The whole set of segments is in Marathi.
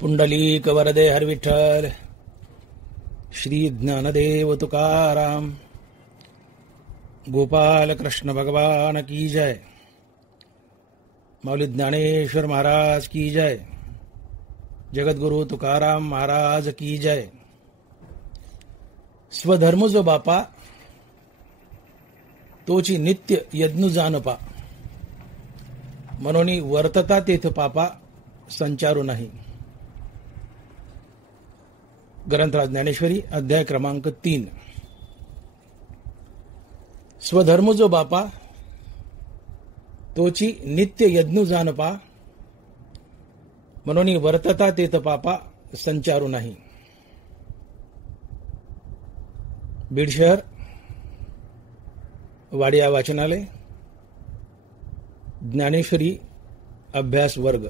पुंडलीक वरदे हर विठ्ठल. श्री ज्ञानदेव तुकाराम. गोपाल कृष्ण भगवान की जय. मौली ज्ञानेश्वर महाराज की जय. जगद्गुरु तुकाराम महाराज की जय. स्वधर्म जो बापा तोची नित्य यज्ञ जानपा. मनोनी वर्तता तेथ पापा संचारू नाही. ग्रंथराज ज्ञानेश्वरी अध्याय क्रमांक 3. स्वधर्म जो बापा तोची नित्य यज्ञ जानपा. मनोनी वर्तता तेथ पापा संचारू नाही. बीड शहर वाडिया वाचनालय ज्ञानेश्वरी अभ्यास वर्ग.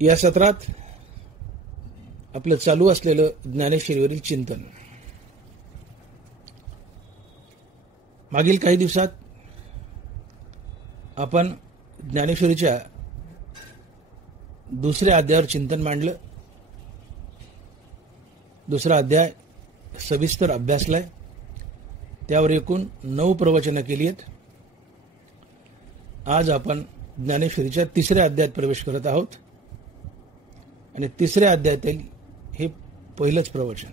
या सत्रात आपलं चालू असलेलं ज्ञानेश्वरीवरील चिंतन. मागील काही दिवसात आपण ज्ञानेश्वरीच्या दुसऱ्या अध्यायावर चिंतन मांडलं. दुसरा अध्याय सविस्तर अभ्यासलाय. त्यावर एकूण 9 प्रवचनं केली आहेत. आज आपण ज्ञानेश्वरीच्या तिसऱ्या अध्यायात प्रवेश करत आहोत आणि तिसऱ्या अध्यायातील हे पहिलंच प्रवचन.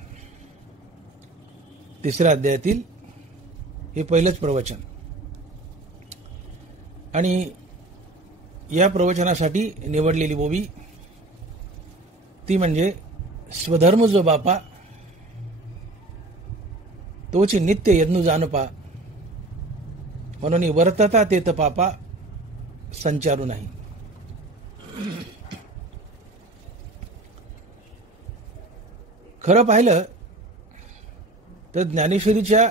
तिसऱ्या अध्यायातील हे पहिलंच प्रवचन आणि या प्रवचनासाठी निवडलेली ओवी ती म्हणजे स्वधर्म जो बापा तोची नित्य यज्ञ जानपा. म्हणून वर्तता तेथ पापा संचारू नाही. खरं पाहिलं तर ज्ञानेश्वरीच्या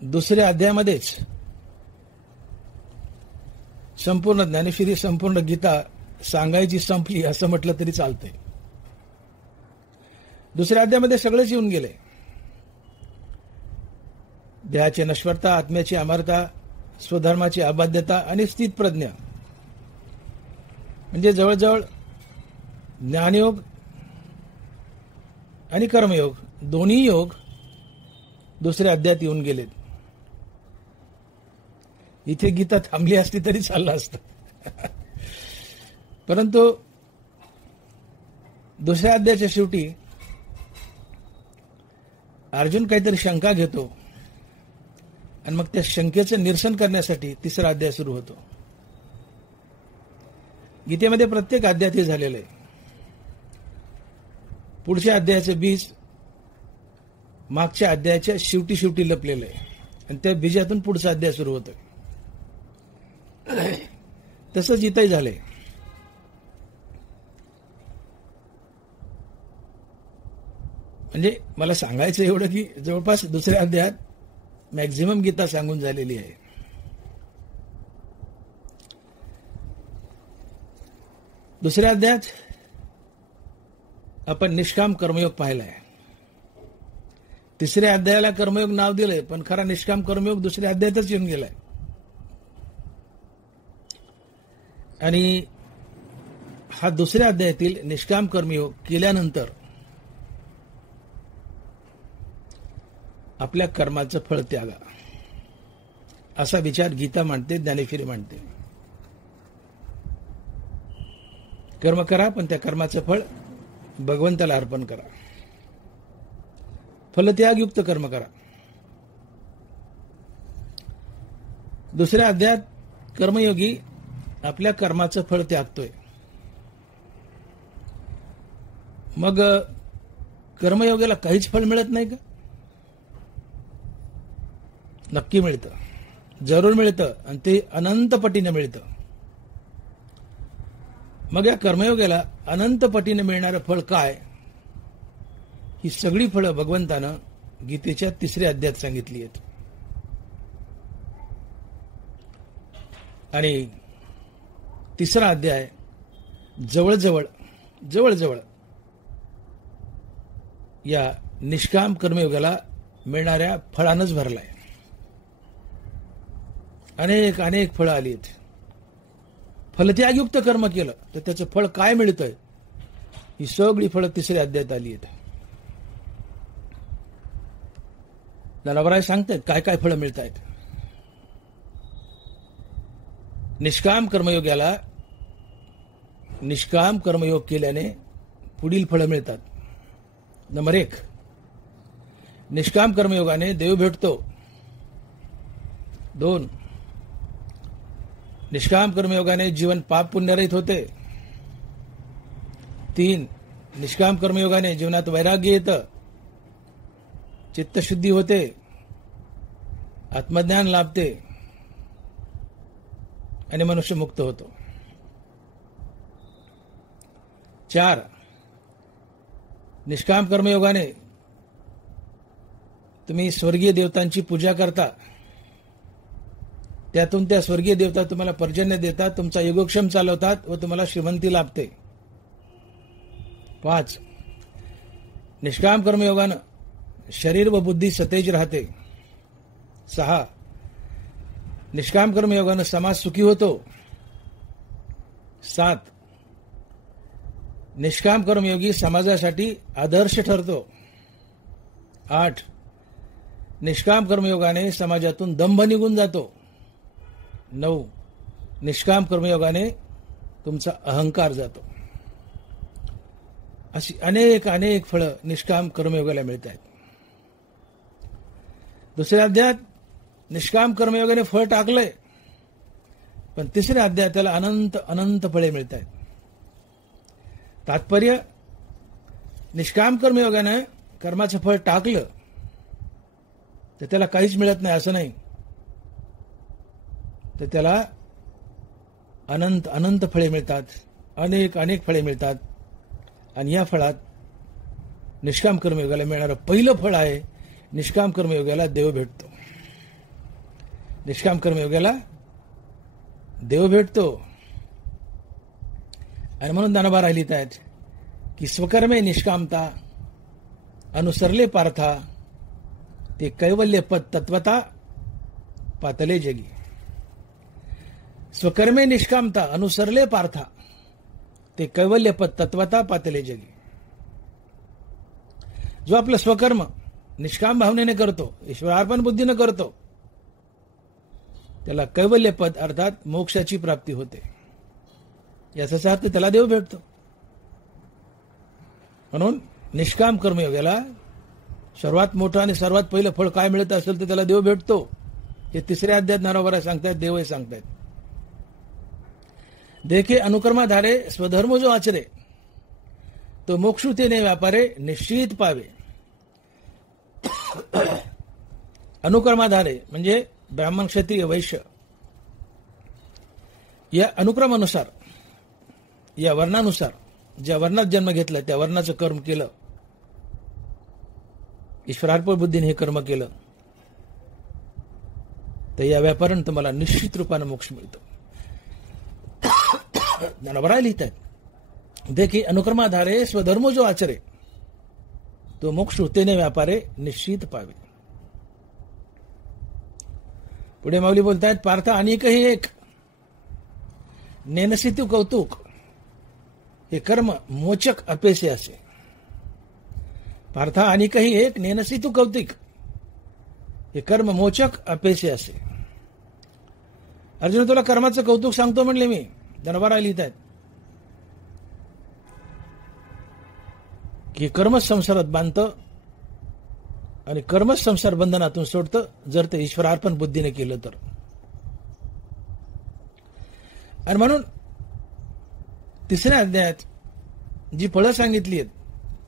दुसऱ्या अध्यायामध्येच संपूर्ण ज्ञानेश्वरी संपूर्ण गीता सांगायची संपली असं म्हटलं तरी चालतंय. दुसऱ्या अध्यायामध्ये सगळेच येऊन गेले. देहाची नश्वरता, आत्म्याची अमरता, स्वधर्माची अबाध्यता आणि स्थित प्रज्ञा म्हणजे जवळजवळ ज्ञानयोग आणि कर्मयोग दोन्ही योग दुसऱ्या अध्यायात येऊन गेलेत. इथे गीता थांबली असती तरी चाललं असतं. परंतु दुसऱ्या अध्यायाच्या शेवटी अर्जुन काहीतरी शंका घेतो आणि मग त्या शंकेचं निरसन करण्यासाठी तिसरा अध्याय सुरू होतो. गीतेमध्ये प्रत्येक अध्यायात हे झालेलं आहे. पुढच्या अध्यायाचं बीज मागच्या अध्यायाच्या शेवटी लपलेलं आहे आणि त्या बीजातून पुढचा अध्याय सुरू होतोय. तसंच इथंही झालंय. म्हणजे मला सांगायचं एवढं की जवळपास दुसऱ्या अध्यायात मॅक्झिमम गीता सांगून झालेली आहे. दुसऱ्या अध्यायात आपण निष्काम कर्मयोग पाहिलाय. तिसऱ्या अध्यायाला कर्मयोग नाव दिलंय पण खरा निष्काम कर्मयोग दुसऱ्या अध्यायातच येऊन गेलाय. आणि हा दुसऱ्या अध्यायातील निष्काम कर्मयोग केल्यानंतर आपल्या कर्माचं फळ त्यागा असा विचार गीता मांडते, ज्ञानेश्वरी मांडते. कर्म करा पण त्या कर्माचं फळ भगवंताला अर्पण करा. फलत्यागयुक्त कर्म करा. दुसऱ्या अध्यायात कर्मयोगी आपल्या कर्माचं फळ त्यागतोय. मग कर्मयोगाला काहीच फळ मिळत नाही का? नक्की मिळतं, जरूर मिळतं आणि ते अनंत पटीने मिळतं. मग या कर्मयोगाला अनंत पटीने मिळणारं फळ काय? ही सगळी फळं भगवंतानं गीतेच्या तिसऱ्या अध्यायात सांगितली आहेत. आणि तिसरा अध्याय जवळजवळ या निष्काम कर्मयोगाला मिळणाऱ्या फळानंच भरलाय. अनेक फळं आली आहेत. फलत्यागयुक्त कर्म केलं तर त्याचं फळ काय मिळतंय, ही सगळी फळं तिसऱ्या अध्यायात आली आहेत. ज्ञानोबा सांगतायत काय काय फळं मिळत आहेत. निष्काम कर्मयोग्याला निष्काम कर्मयोग केल्याने पुढील फळं मिळतात. नंबर 1, निष्काम कर्मयोगाने देव भेटतो. 2, निष्काम कर्मयोगाने जीवन पाप पुण्यरहित होते. 3, निष्काम कर्मयोगाने जीवनात वैराग्य येतं, चित्तशुद्धी होते, आत्मज्ञान लाभते आणि मनुष्य मुक्त होतो. 4, निष्काम कर्मयोगाने तुम्ही स्वर्गीय देवतांची पूजा करता, त्यातून त्या स्वर्गीय देवता तुम्हाला पर्जन्य देतात, तुमचा योगक्षेम चालवतात व तुम्हाला श्रीमंती लाभते. 5, निष्काम कर्मयोगानं शरीर व बुद्धी सतेज राहते. 6, निष्काम कर्मयोगानं समाज सुखी होतो. 7, निष्काम कर्मयोगी समाजासाठी आदर्श ठरतो. 8, निष्काम कर्मयोगाने समाजातून दंभ निघून जातो. 9, निष्काम कर्मयोगाने तुमचा अहंकार जातो. अशी अनेक अनेक फळं निष्काम कर्मयोगाला मिळत आहेत. दुसऱ्या अध्यायात निष्काम कर्मयोगाने फळ टाकलंय, पण तिसऱ्या अध्यायात त्याला अनंत अनंत फळे मिळत आहेत. तात्पर्य, निष्काम कर्मयोगाने कर्माचं फळ टाकलं तर त्याला काहीच मिळत नाही असं नाही, तर त्याला अनंत अनंत फळे मिळतात, अनेक अनेक फळे मिळतात. आणि या फळात निष्काम कर्मयोगाला मिळणारं पहिलं फळ आहे, निष्काम कर्मयोगाला देव भेटतो. निष्काम कर्मयोगाला देव भेटतो. आणि म्हणून ज्ञानोबा लिहित आहेत की स्वकर्मे निष्कामता अनुसरले पार्था, ते कैवल्य पद तत्वता पातले जगी. स्वकर्मे निष्कामता अनुसरले पार्था, ते कैवल्य पद तत्वता पातले जगी. जो आपलं स्वकर्म निष्काम भावनेने करतो, ईश्वरार्पण बुद्धीने करतो, त्याला कैवल्य पद अर्थात मोक्षाची प्राप्ती होते. याचा अर्थ त्याला देव भेटतो. म्हणून निष्काम कर्मयोगाला सर्वात मोठं आणि सर्वात पहिलं फळ काय मिळत असेल तर त्याला देव भेटतो. हे तिसऱ्या अध्यायात ज्ञानोबा सांगतायत, देवही सांगतायत. देखे अनुकर्माधारे स्वधर्म जो आचरे, तो मोक्षुतेने व्यापारे निश्चित पावे. अनुकर्माधारे म्हणजे ब्राह्मण, क्षत्रिय, वैश्य या अनुक्रमानुसार, या वर्णानुसार, ज्या वर्णात जन्म घेतला त्या वर्णाचं कर्म केलं, ईश्वरार्पण बुद्धीने हे कर्म केलं, तर या व्यापारानं तुम्हाला निश्चित रूपानं मोक्ष मिळतो. ज्ञानोबा लिहितात, देखी अनुक्रमाधारे स्वधर्म जो आचरे, तो मोक्ष तेने व्यापारे निश्चित पावे. पुढे माऊली बोलतायत, पार्थ अनेकही एक नेनसितू कौतुक, हे कर्म मोचक अपेसे असे. पार्थ अनेकही एक नेनसितू कौतिक, हे कर्म मोचक अपेसे असे. अर्जुन, तुला कर्माचं कौतुक सांगतो म्हणले मी. ज्ञानोबा लिहित आहेत की कर्मच संसारात बांधतं आणि कर्मच संसार बंधनातून सोडतं, जर ते ईश्वरार्पण बुद्धीने केलं तर. आणि म्हणून तिसऱ्या अध्यायात जी फळं सांगितली आहेत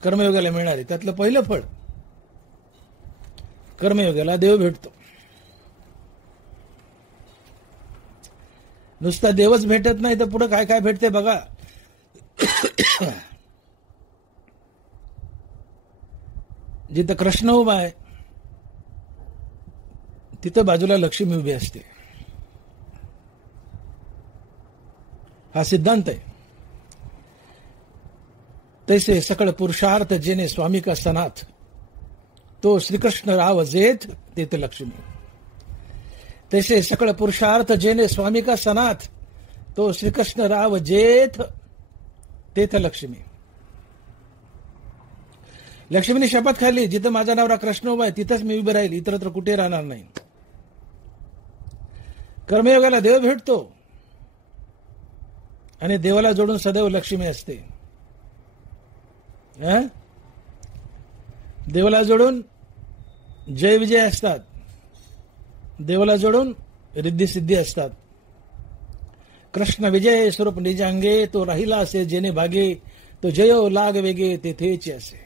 कर्मयोगाला मिळणारी, त्यातलं पहिलं फळ, कर्मयोगाला देव भेटतो. नुसता देवच भेटत नाही तर पुढे काय काय भेटते बघा. जिथं कृष्ण उभा आहे तिथं बाजूला लक्ष्मी उभी असते. हा सिद्धांत आहे. तैसे सकळ पुरुषार्थ जेने स्वामी का सनाथ, तो श्रीकृष्ण राव जेठ तेथ लक्ष्मी. तैसे सकळ पुरुषार्थ जेने स्वामी का सनाथ, तो श्रीकृष्ण राव जेथ तेथ लक्ष्मी. लक्ष्मीने शपथ खाल्ली, जिथं माझा नवरा कृष्ण उभा आहे तिथंच मी उभी राहील, इतरत्र कुठे राहणार नाही. कर्मयोगाला देव भेटतो आणि देवाला जोडून सदैव लक्ष्मी असते. देवाला जोडून जय विजय असतात, देवाला जोडून रिद्धी सिद्धी असतात. कृष्ण विजय स्वरूप निजांगे, तो राहिला असे जेने भागे, तो जयो लाग वेगे तेथेच असे.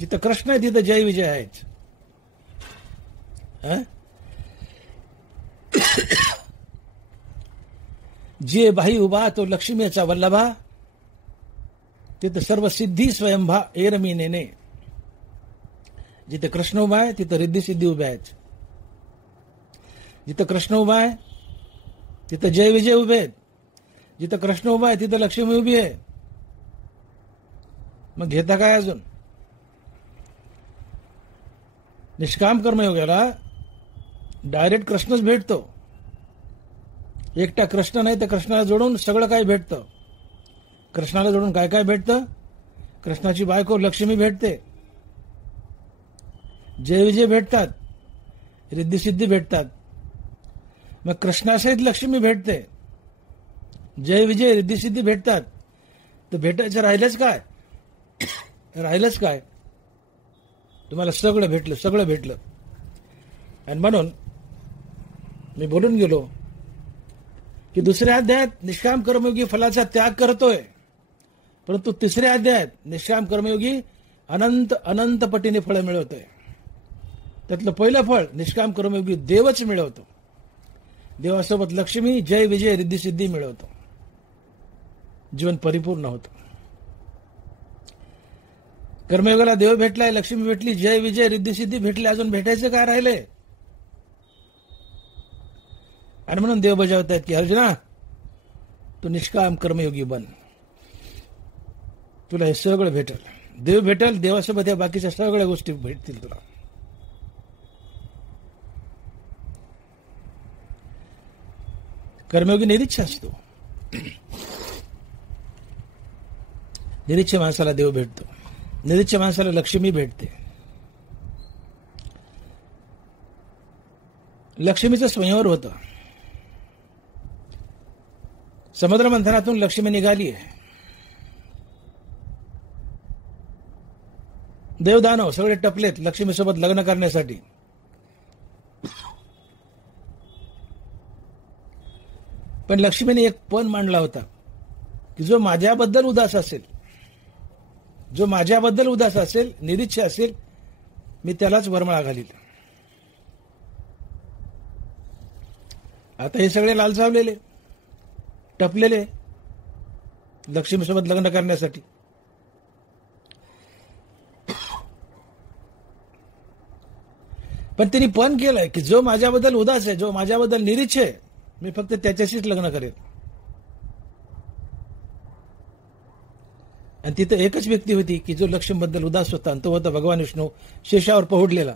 जिथं कृष्ण आहे तिथं जय विजय आहेच. जे बाही उभा तो लक्ष्मीचा वल्लभा, तिथं सर्व सिद्धी स्वयंभा एरमी नेने. जिथं कृष्ण उभा आहे तिथं रिद्धी सिद्धी उभ्या आहेत. जिथं कृष्ण उभा आहे तिथं जय विजय उभे आहेत. जिथं कृष्ण उभा आहे तिथं लक्ष्मी उभी आहे. मग घेता काय अजून? निष्काम कर्मयोगाला डायरेक्ट कृष्णच भेटतो. एकटा कृष्ण नाही तर कृष्णाला जोडून सगळं काय भेटतं. कृष्णाला जोडून काय काय भेटतं? कृष्णाची बायको लक्ष्मी भेटते, जय विजय भेटतात, रिद्धी सिद्धी भेटतात. मग कृष्णासहित लक्ष्मी भेटते, जय विजय रिद्धी सिद्धी भेटतात. तर भेटायचं राहिलंच काय? राहिलंच काय? तुम्हाला सगळं भेटलं, सगळं भेटलं. आणि म्हणून मी बोलून गेलो की दुसऱ्या अध्यायात निष्काम कर्मयोगी फलाचा त्याग करतोय, परंतु तिसऱ्या अध्यायात निष्काम कर्मयोगी अनंत अनंत पटीने फळ मिळवतोय. त्यातलं पहिलं फळ निष्काम कर्मयोगी देवच मिळवतो. देवासोबत लक्ष्मी जय विजय रिद्धी सिद्धी मिळवतो, जीवन परिपूर्ण होतं. कर्मयोगाला देव भेटलाय, लक्ष्मी भेटली, जय विजय रिद्धी सिद्धी भेटली, अजून भेटायचं काय राहिलंय? आणि म्हणून देव बजावतायत की अर्जुना तू निष्काम कर्मयोगी बन, तुला हे सगळं भेटेल. देव भेटेल, देवासोबत या बाकीच्या सगळ्या गोष्टी भेटतील तुला. कर्मयोगी निरीच्छ असतो. निरीच्छ माणसाला देव भेटतो, निरीच्छ माणसाला लक्ष्मी भेटते. लक्ष्मीचं स्वयंवर होतं. समुद्र मंथनातून लक्ष्मी निघाली आहे. देवदानव सगळे टपलेत लक्ष्मीसोबत लग्न करण्यासाठी. पण लक्ष्मीने एक पण मांडला होता की जो माझ्याबद्दल उदास असेल, जो माझ्याबद्दल उदास असेल, निरीच्छ असेल, मी त्यालाच वरमाळा घालील. आता हे सगळे लालसावलेले टपलेले लक्ष्मीसोबत लग्न करण्यासाठी. पण त्यांनी पण केलंय की जो माझ्याबद्दल उदास आहे, जो माझ्याबद्दल निरीच्छ आहे, मी फक्त त्याच्याशीच लग्न करेल. आणि तिथं एकच व्यक्ती होती की जो लक्ष्मीबद्दल उदास होता, आणि तो होता भगवान विष्णू शेषावर पहुडलेला.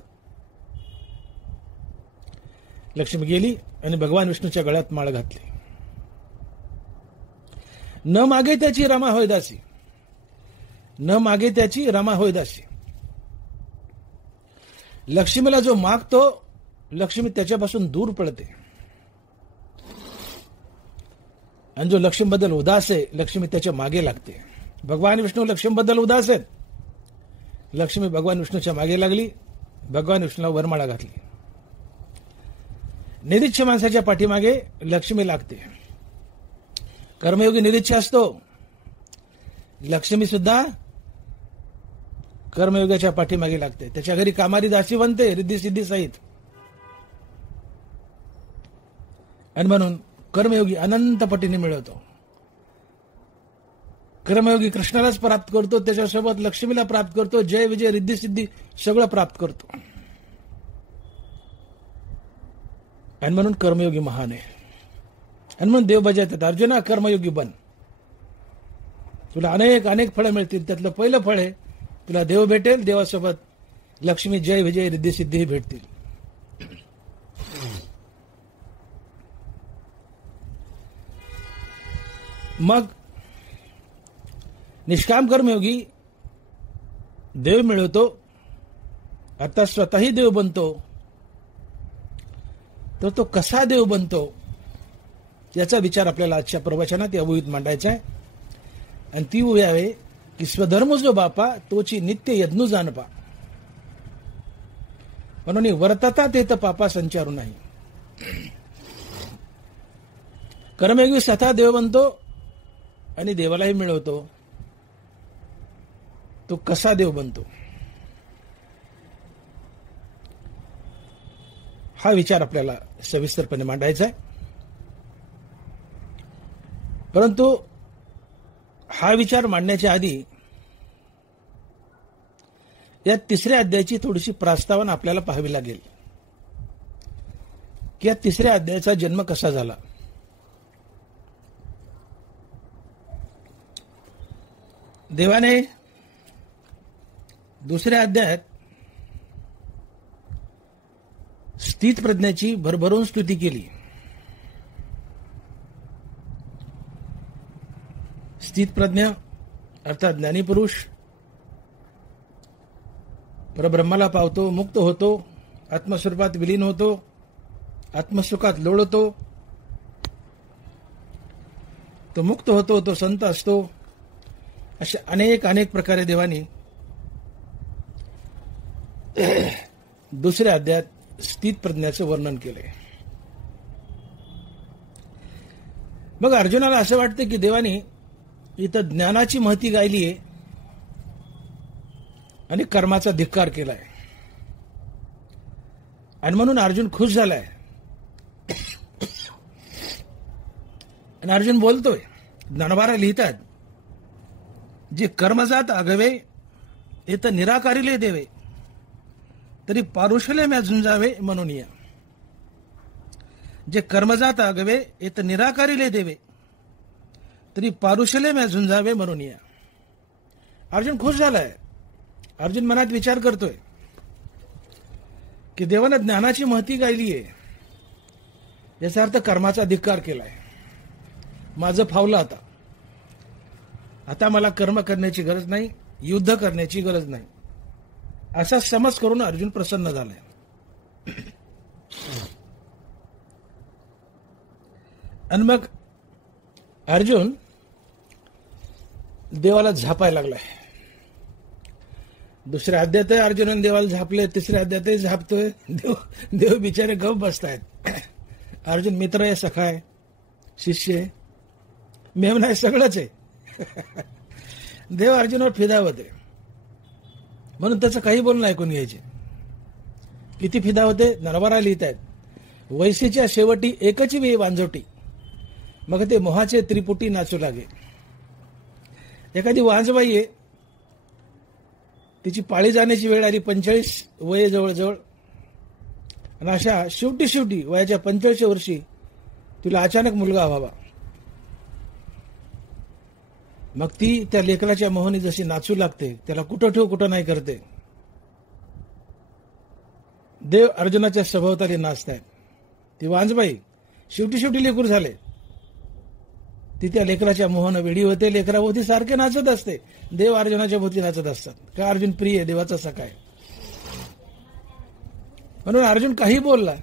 लक्ष्मी गेली आणि भगवान विष्णूच्या गळ्यात माळ घातली. न मागे त्याची रमा होय दासी, न मागे त्याची रमा होय दासी. लक्ष्मीला जो मागतो लक्ष्मी त्याच्यापासून दूर पडते, आणि जो लक्ष्मीबद्दल उदास आहे लक्ष्मी त्याच्या मागे लागते. भगवान विष्णू लक्ष्मीबद्दल उदास आहेत, लक्ष्मी भगवान विष्णूच्या मागे लागली, भगवान विष्णूला वरमाळा घातली. निरीच्छ माणसाच्या पाठीमागे लक्ष्मी लागते. कर्मयोगी निरीच्छ असतो, लक्ष्मी सुद्धा कर्मयोगाच्या पाठीमागे लागते. त्याच्या घरी कामारी दासी बनते रिद्धी सिद्धी सहित. आणि म्हणून कर्मयोगी अनंत पटीने मिळवतो. कर्मयोगी कृष्णालाच प्राप्त करतो, त्याच्यासोबत लक्ष्मीला प्राप्त करतो, जय विजय रिद्धी सिद्धी सगळं प्राप्त करतो. आणि म्हणून कर्मयोगी महान आहे. आणि म्हणून देव बजावतात अर्जुना कर्मयोगी बन, तुला अनेक अनेक फळं मिळतील. त्यातलं पहिलं फळ आहे तुला देव भेटेल, देवासोबत लक्ष्मी जय विजय रिद्धी सिद्धी भेटतील. मग निष्काम कर्मयोगी देव मिळवतो, आता स्वतःही देव बनतो. तर तो कसा देव बनतो याचा विचार आपल्याला आजच्या प्रवचनात या ओळीत मांडायचा आहे. आणि ती ओळ आहे की स्वधर्म जो बापा तोची नित्य यज्ञ जाणपा, म्हणून वर्तता तेथ पापा संचारू नाही. कर्मयोगी स्वतः देव बनतो आणि देवालाही मिळवतो. तो कसा देव बनतो हा विचार आपल्याला सविस्तरपणे मांडायचा आहे. परंतु हा विचार मांडण्याच्या आधी या तिसऱ्या अध्यायाची थोडीशी प्रस्तावना आपल्याला पाहावी लागेल की या तिसऱ्या अध्यायाचा जन्म कसा झाला. देवाने दुसऱ्या अध्यायात स्थित प्रज्ञाची भरभरून स्तुती केली. स्थित प्रज्ञा अर्थात ज्ञानीपुरुष परब्रह्माला पावतो, मुक्त होतो, आत्मस्वरूपात विलीन होतो, आत्मसुखात लोळतो, तो मुक्त होतो, तो संत असतो. अशा अनेक प्रकारे देवानी दुसऱ्या अध्यायात स्थित प्रज्ञाचं वर्णन केलंय. मग अर्जुनाला असं वाटतं की देवानी इथं ज्ञानाची महती गायली आहे आणि कर्माचा धिक्कार केलाय, आणि म्हणून अर्जुन खुश झालाय. आणि अर्जुन बोलतोय, ज्ञानवारा लिहितात, जे कर्मजात आगवे हे तर निराकारीले देवे, तरी पारुषले म्या झुंजावे म्हणून या. जे कर्मजात आगवे हे तर निराकारीले देवे, तरी पारुषले म्या झुंजावे म्हणून या. अर्जुन खुश झालाय. अर्जुन मनात विचार करतोय की देवानं ज्ञानाची महती गायली आहे, याचा अर्थ कर्माचा धिक्कार केलाय. माझं फावलं आता मला कर्म करण्याची गरज नाही, युद्ध करण्याची गरज नाही, असा समज करून अर्जुन प्रसन्न झालाय. आणि मग अर्जुन देवाला झापायला लागलाय. दुसऱ्या अध्यायात अर्जुनाने देवाला झापले, तिसऱ्या अध्यायातही झापतोय. देव बिचारे गप बसतायत. अर्जुन मित्र आहे, सखा आहे, शिष्य आहे, मेमना आहे, सगळंच आहे. देव अर्जुनावर फिदावत आहे, म्हणून त्याचं काही बोलणं ऐकून घ्यायचे. किती फिदा होते नरवारा लिहित आहेत. वैसीच्या शेवटी एकच वेळी वांजोटी, मग ते मोहाचे त्रिपुटी नाचू लागे. एखादी वांजबाई आहे, तिची पाळी जाण्याची वेळ आली, 45 वय जवळजवळ, आणि अशा शेवटी वयाच्या 45 वर्षी तिला अचानक मुलगा व्हावा. मग ती त्या लेकराच्या मोहनी जशी नाचू लागते, त्याला कुठं ठेव कुठं नाही करते. देव अर्जुनाच्या सभोवताली नाचतायत. ती वांजबाई शेवटी लेकूर झाले, ती त्या लेकराच्या मोहन वेडी होते, लेकराभोवती सारखे नाचत असते. देव अर्जुनाच्या भोवती नाचत असतात, का अर्जुन प्रिय देवाचा सखा आहे. म्हणून अर्जुन काही बोलला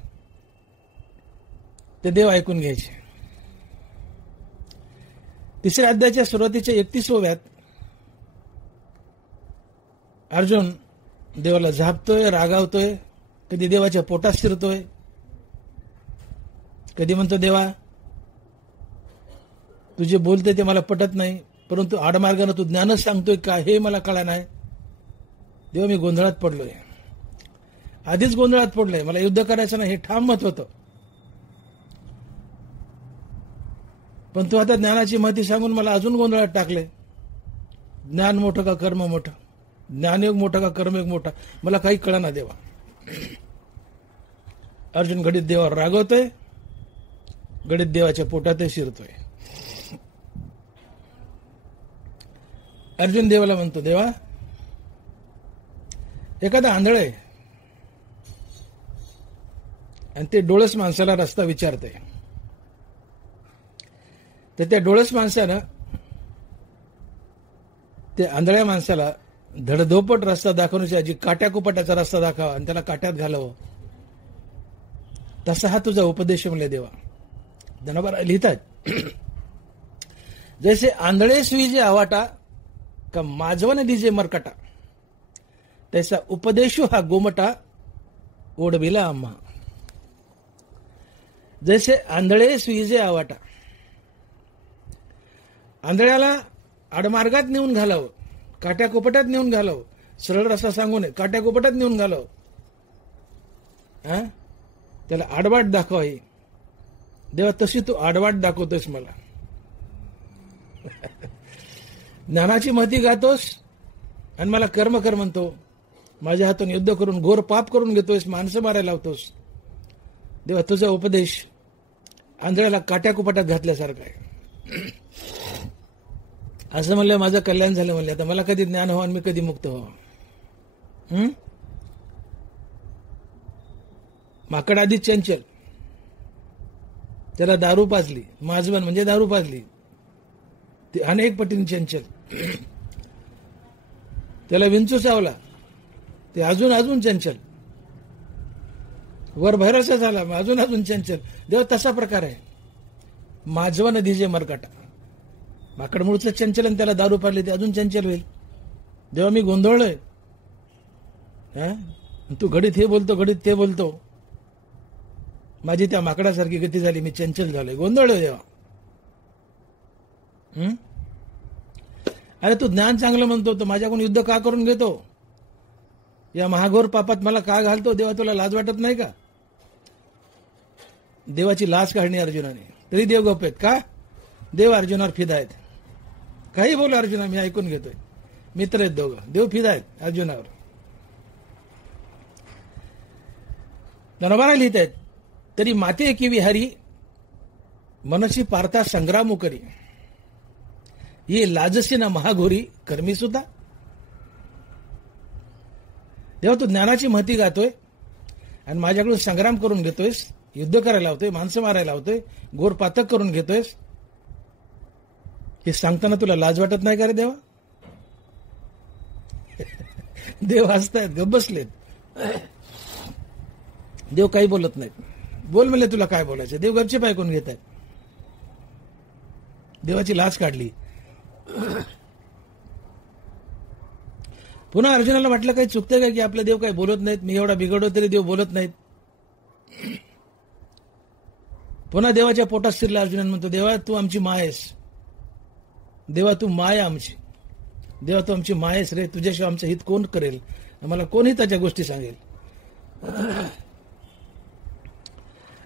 ते देव ऐकून घ्यायचे. तिसऱ्या अध्यायाच्या सुरुवातीच्या 31 ओव्यात अर्जुन देवाला झापतोय, रागावतोय, कधी देवाच्या पोटात शिरतोय, कधी म्हणतो देवा तू जे बोलते ते मला पटत नाही, परंतु आडमार्गानं तू ज्ञानच सांगतोय का हे मला कळा नाही. देवा मी गोंधळात पडलोय, आधीच गोंधळात पडलोय, मला युद्ध करायचं नाही हे ठाम मत होतं, पण तू आता ज्ञानाची महती सांगून मला अजून गोंधळात टाकले. ज्ञान मोठं का कर्म मोठं, ज्ञानयोग मोठा का कर्मयोग मोठा, मला काही कळना देवा. अर्जुन घडीत देवावर रागवतोय, घडीत देवाच्या पोटातही शिरतोय. अर्जुन देवाला म्हणतो, देवा एखादा आंधळ आहे आणि ते डोळस माणसाला रस्ता विचारतंय, तर त्या डोळस माणसानं त्या आंधळ्या माणसाला धडधोपट रस्ता दाखवण्याची ऐवजी काट्याकुपटाचा रस्ता दाखवा आणि त्याला काट्यात घालावं. तसा हा तुझा उपदेश म्हणले देवा. जनावर लिहितात, जैसे आंधळे सुईजे आवाटा का माझवन दिजे मरकटा, तैसा उपदेशो हा गोमटा ओढविला आम्हा. जैसे आंधळे सुईजे आवाटा, आंधळ्याला आडमार्गात नेऊन घालावं, काट्याकोपटात नेऊन घालावं, सरळ रस्ता सांगू नये, काट्याकोपटात नेऊन घालावं. त्याला आडवाट दाखवावी. देवा तशी तू आडवाट दाखवतोस मला. ज्ञानाची महती गातोस आणि मला कर्म कर म्हणतो. माझ्या हातून युद्ध करून घोर पाप करून घेतोयस, माणसं मारायला लावतोस. देवा तुझा उपदेश आंधळ्याला काट्याकुपटात घातल्यासारखा आहे. असं म्हणलं माझं कल्याण झालं म्हणले. आता मला कधी ज्ञान व्हावं आणि मी कधी मुक्त व्हावं. माकड आधीच चंचल, त्याला दारू पाजली, माझवण म्हणजे दारू पाजली, ते अनेक पटीने चंचल. त्याला विंचू चावला, ते अजून चंचल. वर भैरसा झाला, अजून चंचल. देव तसा प्रकार आहे. माझवा नदीचे मरकाटा, माकड मूळचं चंचलन, त्याला दारू पाडली ते अजून चंचल होईल. देवा मी गोंधळलोय. तू घडीत हे बोलतो, घडीत ते बोलतो. माझी त्या माकडासारखी गती झाली, मी चंचल झालोय, गोंधळलोय देवा. अरे तू ज्ञान चांगलं म्हणतो, तर माझ्याकडून युद्ध का करून घेतो? या महाघोर पापात मला का घालतो? देवा तुला लाज वाटत नाही का? देवाची लाज काढणी अर्जुनाने. तरी देव गप्प आहेत का? देव अर्जुनावर फिदा आहेत. काही बोल अर्जुना, मी ऐकून घेतोय. मित्र आहेत दोघं, देव फिदा आहेत अर्जुनावर. धनोबारा लिहित आहेत, तरी माते की विहारी मनशी पार्था संग्रामू करी, ये लाजसी ना महाघोरी कर्मी सुद्धा. तेव्हा तू ज्ञानाची महती गातोय आणि माझ्याकडून संग्राम करून घेतोयस, युद्ध करायला लावतोय, माणसं मारायला लावतोय, घोर पातक करून घेतोयस. हे सांगताना तुला लाज वाटत नाही का रे देवा? देव हसतायत, गप्प बसलेत. देव काही बोलत नाहीत. बोल म्हणले तुला काय बोलायचं, देव गपचूप ऐकून घेत आहेत. देवाची लाज काढली. पुन्हा अर्जुनाला वाटलं काही चुकतंय का की आपला देव काही बोलत नाहीत, मी एवढा बिघडलो तरी देव बोलत नाहीत. पुन्हा देवाच्या पोटात शिरला अर्जुनाने. म्हणतो देवा तू आमची माय आहेस, देवा तू माय आमची, देवा तू आमची माय आहेस रे, तुझ्याशिवाय आमचं हित कोण करेल, आम्हाला कोण हिताच्या गोष्टी सांगेल.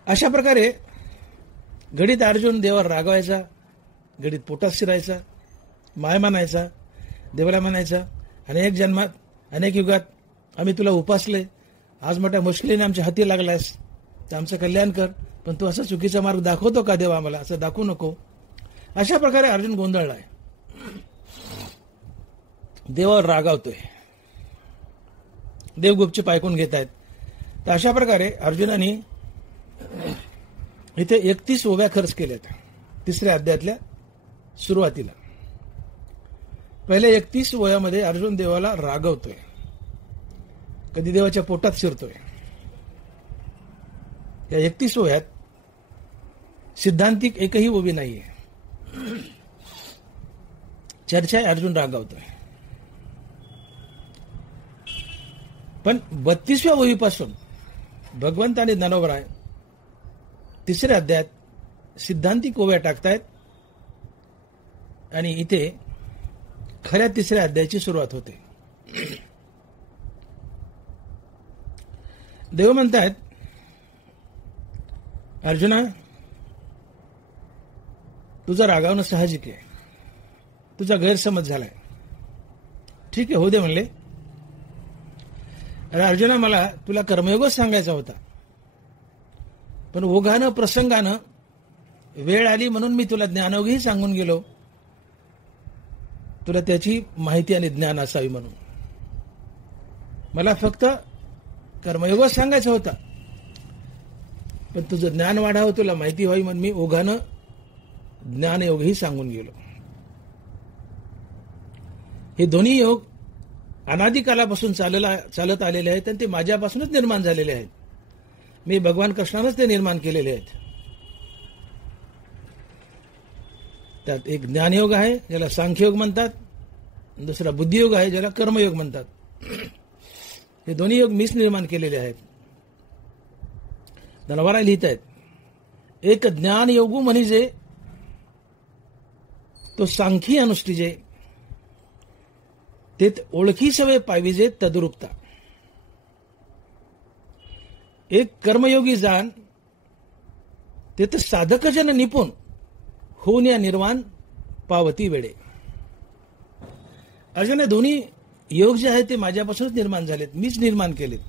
अशा प्रकारे घडीत अर्जुन देवावर रागवायचा, घडीत पोटात शिरायचा, माय मानायचा, देवाला म्हणायचा अनेक जन्मात अनेक युगात आम्ही तुला उपासले, आज मोठ्या मुश्किलीने आमच्या हाती लागलास, तर आमचं कल्याण कर, पण तू असा चुकीचा मार्ग दाखवतो का देवा आम्हाला, असं दाखवू नको. अशा प्रकारे अर्जुन गोंधळलाय, देवावर रागावतोय. देव गुपचूप ऐकून घेत आहेत. तर अशा प्रकारे अर्जुनाने इथे 31 ओव्या खर्च केल्यात तिसऱ्या अध्यायातल्या सुरुवातीला. पहिल्या 31 ओव्यामध्ये अर्जुन देवाला रागवतोय, कधी देवाच्या पोटात शिरतोय. या 31 ओव्यात सिद्धांतिक एकही ओवी नाहीये. चर्चा आहे, अर्जुन रागावतोय. पण 32व्या ओवीपासून भगवंत आणि ज्ञानोबराय तिसऱ्या अध्यायात सिद्धांतिक ओव्या टाकतायत आणि इथे खऱ्या तिसऱ्या अध्यायाची सुरुवात होते. देव म्हणतायत, अर्जुना तुझा रागावणं साहजिक आहे, तुझा गैरसमज झालाय, ठीक आहे होऊ दे म्हणले. अरे अर्जुना मला तुला कर्मयोगच सांगायचा होता, पण ओघानं प्रसंगानं वेळ आली म्हणून मी तुला ज्ञानयोगही सांगून गेलो, तुला त्याची माहिती आणि ज्ञान असावी म्हणून. मला फक्त कर्मयोगच सांगायचा होता, पण तुझं ज्ञान वाढावं, तुला माहिती व्हावी म्हणून मी ओघानं ज्ञानयोगही सांगून गेलो. हे दोन्ही योग अनादी कालापासून चालत आलेले आहेत आणि ते माझ्यापासूनच निर्माण झालेले आहेत. मी भगवान कृष्णानंच ते निर्माण केलेले आहेत. त्यात एक ज्ञानयोग आहे ज्याला सांख्ययोग म्हणतात, दुसरा बुद्धियोग आहे ज्याला कर्मयोग म्हणतात. हे दोन्ही योग मीच निर्माण केलेले आहेत. नरवारा लिहित आहेत, एक ज्ञान योगू म्हणजे तो सांखी अनुष्ठिजे तेत ओळखी सवे पाविजे तदुरुक्ता. एक कर्मयोगी जाण तेत साधकजन निपुण होऊन या निर्वाण पावती वेळे. अर्जुन, दोन्ही योग जे आहेत ते माझ्यापासूनच निर्माण झालेत, मीच निर्माण केलेत.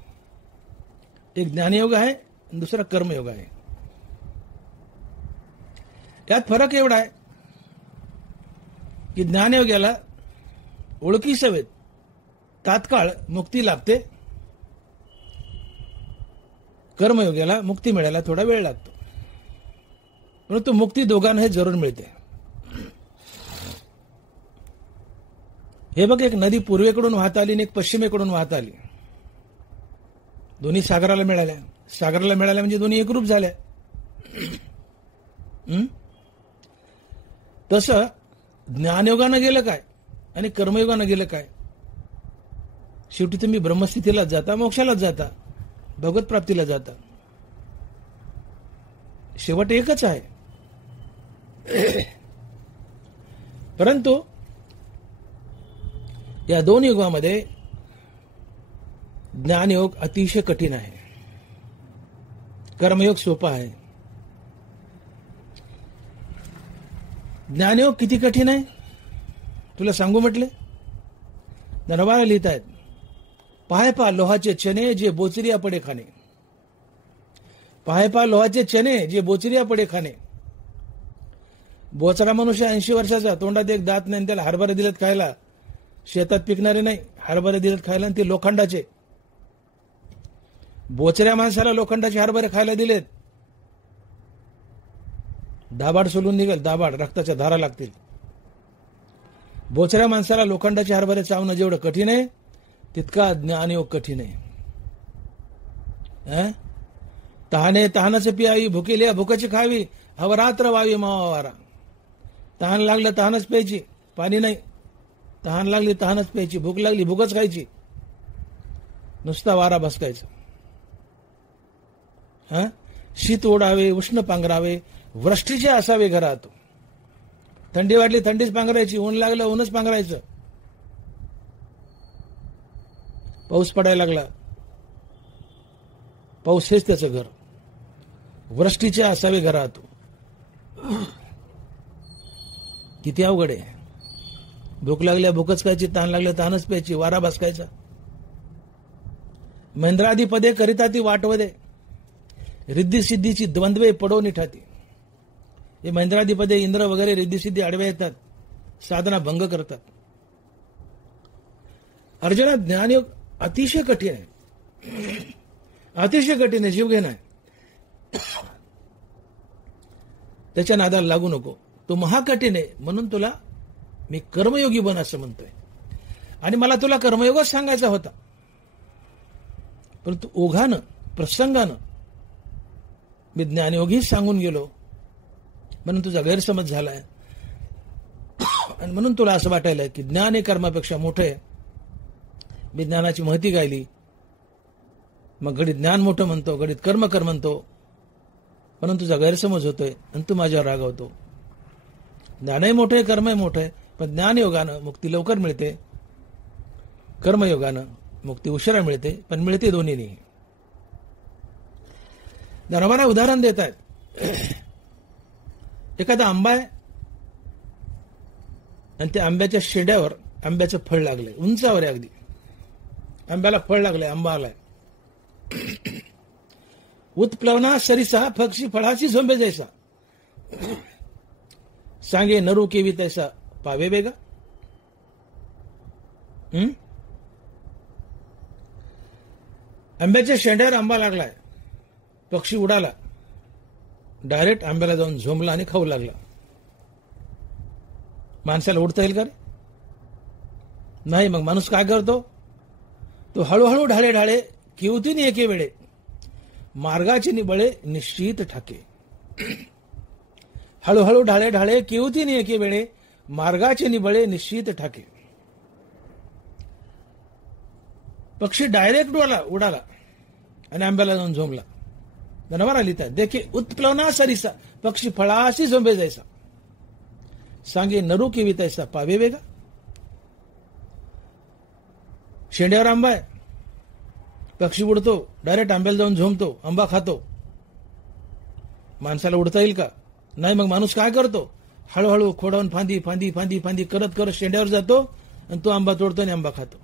एक ज्ञानयोग आहे, दुसरा कर्मयोग आहे. त्यात फरक एवढा आहे की ज्ञानयोग्याला ओळखी सवेत तात्काळ मुक्ती लाभते, कर्मयोग्याला मुक्ती मिळायला थोडा वेळ लागतो. परंतु मुक्ती दोघांना हे जरूर मिळते. हे बघ, एक नदी पूर्वेकडून वाहत आली आणि एक पश्चिमेकडून वाहत आली. दोन्ही सागराला मिळाल्या. सागराला मिळाल्या म्हणजे दोन्ही एकरूप झाल्या. तसं ज्ञानयोगानं गेलं काय आणि कर्मयोगानं गेलं काय? शेवटी तुम्ही ब्रह्मस्थितीलाच जाता, मोक्षालाच जाता, भगवत प्राप्तीला जाता. शेवट एकच आहे. परंतु या दोन युगामध्ये ज्ञानयोग अतिशय कठीण आहे, कर्मयोग सोपा आहे. ज्ञानयोग किती कठीण आहे तुला सांगू म्हटले. नरवाला लिहित आहेत, पाहे पा लोहाचे चणे जे बोचरिया पडे खाणे. पाहे पा लोहाचे चणे जे बोचरिया पडे खाणे. बोचरा मनुष्य 80 वर्षाचा, तोंडात एक दात नाही, त्याला हरभरे दिलेत खायला. शेतात पिकणारे नाही, हरभरे दिलेत खायला, आणि ते लोखंडाचे. बोचऱ्या माणसाला लोखंडाचे हरभरे खायला दिलेत, दाबाड सोलून निघेल, दाबाड, रक्ताच्या धारा लागतील. बोचऱ्या माणसाला लोखंडाचे हरभरे चावणं जेवढं कठीण आहे तितका ज्ञानयोग कठीण आहे. तहाने तहानच पियावी, भुकेल्या भुकाची खावी, अवरात्र वावी मावावारा. तहान लागलं तहानच प्यायची, पाणी नाही. तहान लागली तहानच प्यायची, भूक लागली भूकच खायची, नुसता वारा भसकायचा. शीत ओढावे, उष्ण पांघरावे, वृष्टीचे असावे घरात. थंडी वाटली थंडीच पांघरायची, ऊन लागलं ऊनच पांघरायचं. पाऊस पडायला लागला, पाऊस हेच त्याचं घर. वृष्टीचे असावे घरात. किती अवघड आहे. भूक लागल्या भूकच खायची, तहान लागल्या तहानच प्यायची, वारा भसकायचा. महेंद्रादी पदे करिता ती वाटवदे, रिद्धी सिद्धीची द्वंद्वे पडवून ठाती. हे महेंद्रादी पदे, इंद्र वगैरे रिद्धी सिद्धी आडव्या येतात, साधना भंग करतात. अर्जुना, ज्ञानयोग अतिशय कठीण आहे, अतिशय कठीण आहे, जीव घेणं आहे. त्याच्या नादाला लागू नको. तो महाकठीण आहे, म्हणून तुला मी कर्मयोगी बन असं म्हणतोय. आणि मला तुला कर्मयोगच सांगायचा होता, परंतु ओघानं प्रसंगानं मी ज्ञानयोगीच सांगून गेलो, म्हणून तुझा गैरसमज झालाय. आणि म्हणून तुला असं वाटायला की ज्ञान हे कर्मापेक्षा मोठं आहे. मी ज्ञानाची महती गायली, मग घडीत ज्ञान मोठं म्हणतो, घडीत कर्म कर म्हणतो, म्हणून तुझा गैरसमज होतोय आणि तू माझ्यावर रागावतो. ज्ञानही मोठं आहे, कर्मही मोठं आहे, पण ज्ञानयोगानं मुक्ती लवकर मिळते, कर्मयोगानं मुक्ती उशिरा मिळते, पण मिळते दोन्हीनी. नरवाला उदाहरण देत आहेत. एखादा आंबा आहे आणि त्या आंब्याच्या शेंड्यावर आंब्याचं फळ लागलंय, उंचावर आहे अगदी. आंब्याला फळ लागलंय, आंबा आलाय. उत्प्लवना सरिसा पक्षी फळाची झोंबे जैसा, सांगे नरू केवी तैसा पावे बेगा. आंब्याच्या शेंड्यावर आंबा लागलाय, पक्षी उडाला, डायरेक्ट आंब्याला जाऊन झोंबला आणि खाऊ लागला. माणसाला उठता येईल का रे? नाही. मग माणूस काय करतो? तो हळूहळू ढाळे ढाळे किवतीन एके वेळे मार्गाची निबळे निश्चित ठाके. हळूहळू ढाळे ढाळे किवतीन एके वेळे मार्गाचे निबळे निश्चित ठाके. पक्षी डायरेक्ट उडाला आणि आंब्याला जाऊन झोंबला. जनावर लिहित आहे, देखे उत्प्लवना सरिसा पक्षी फळाशी झोंबे जायचा, सांगे नरू केवी तैसा पावे वेगा. शेंड्यावर आंबा आहे, पक्षी उडतो, डायरेक्ट आंब्याला जाऊन झोंबतो, आंबा खातो. माणसाला उडता येईल का? नाही. मग माणूस काय करतो? हळूहळू खोडावून फांदी फांदी फांदी फांदी करत करत शेंड्यावर जातो आणि तो आंबा तोडतो आणि आंबा खातो.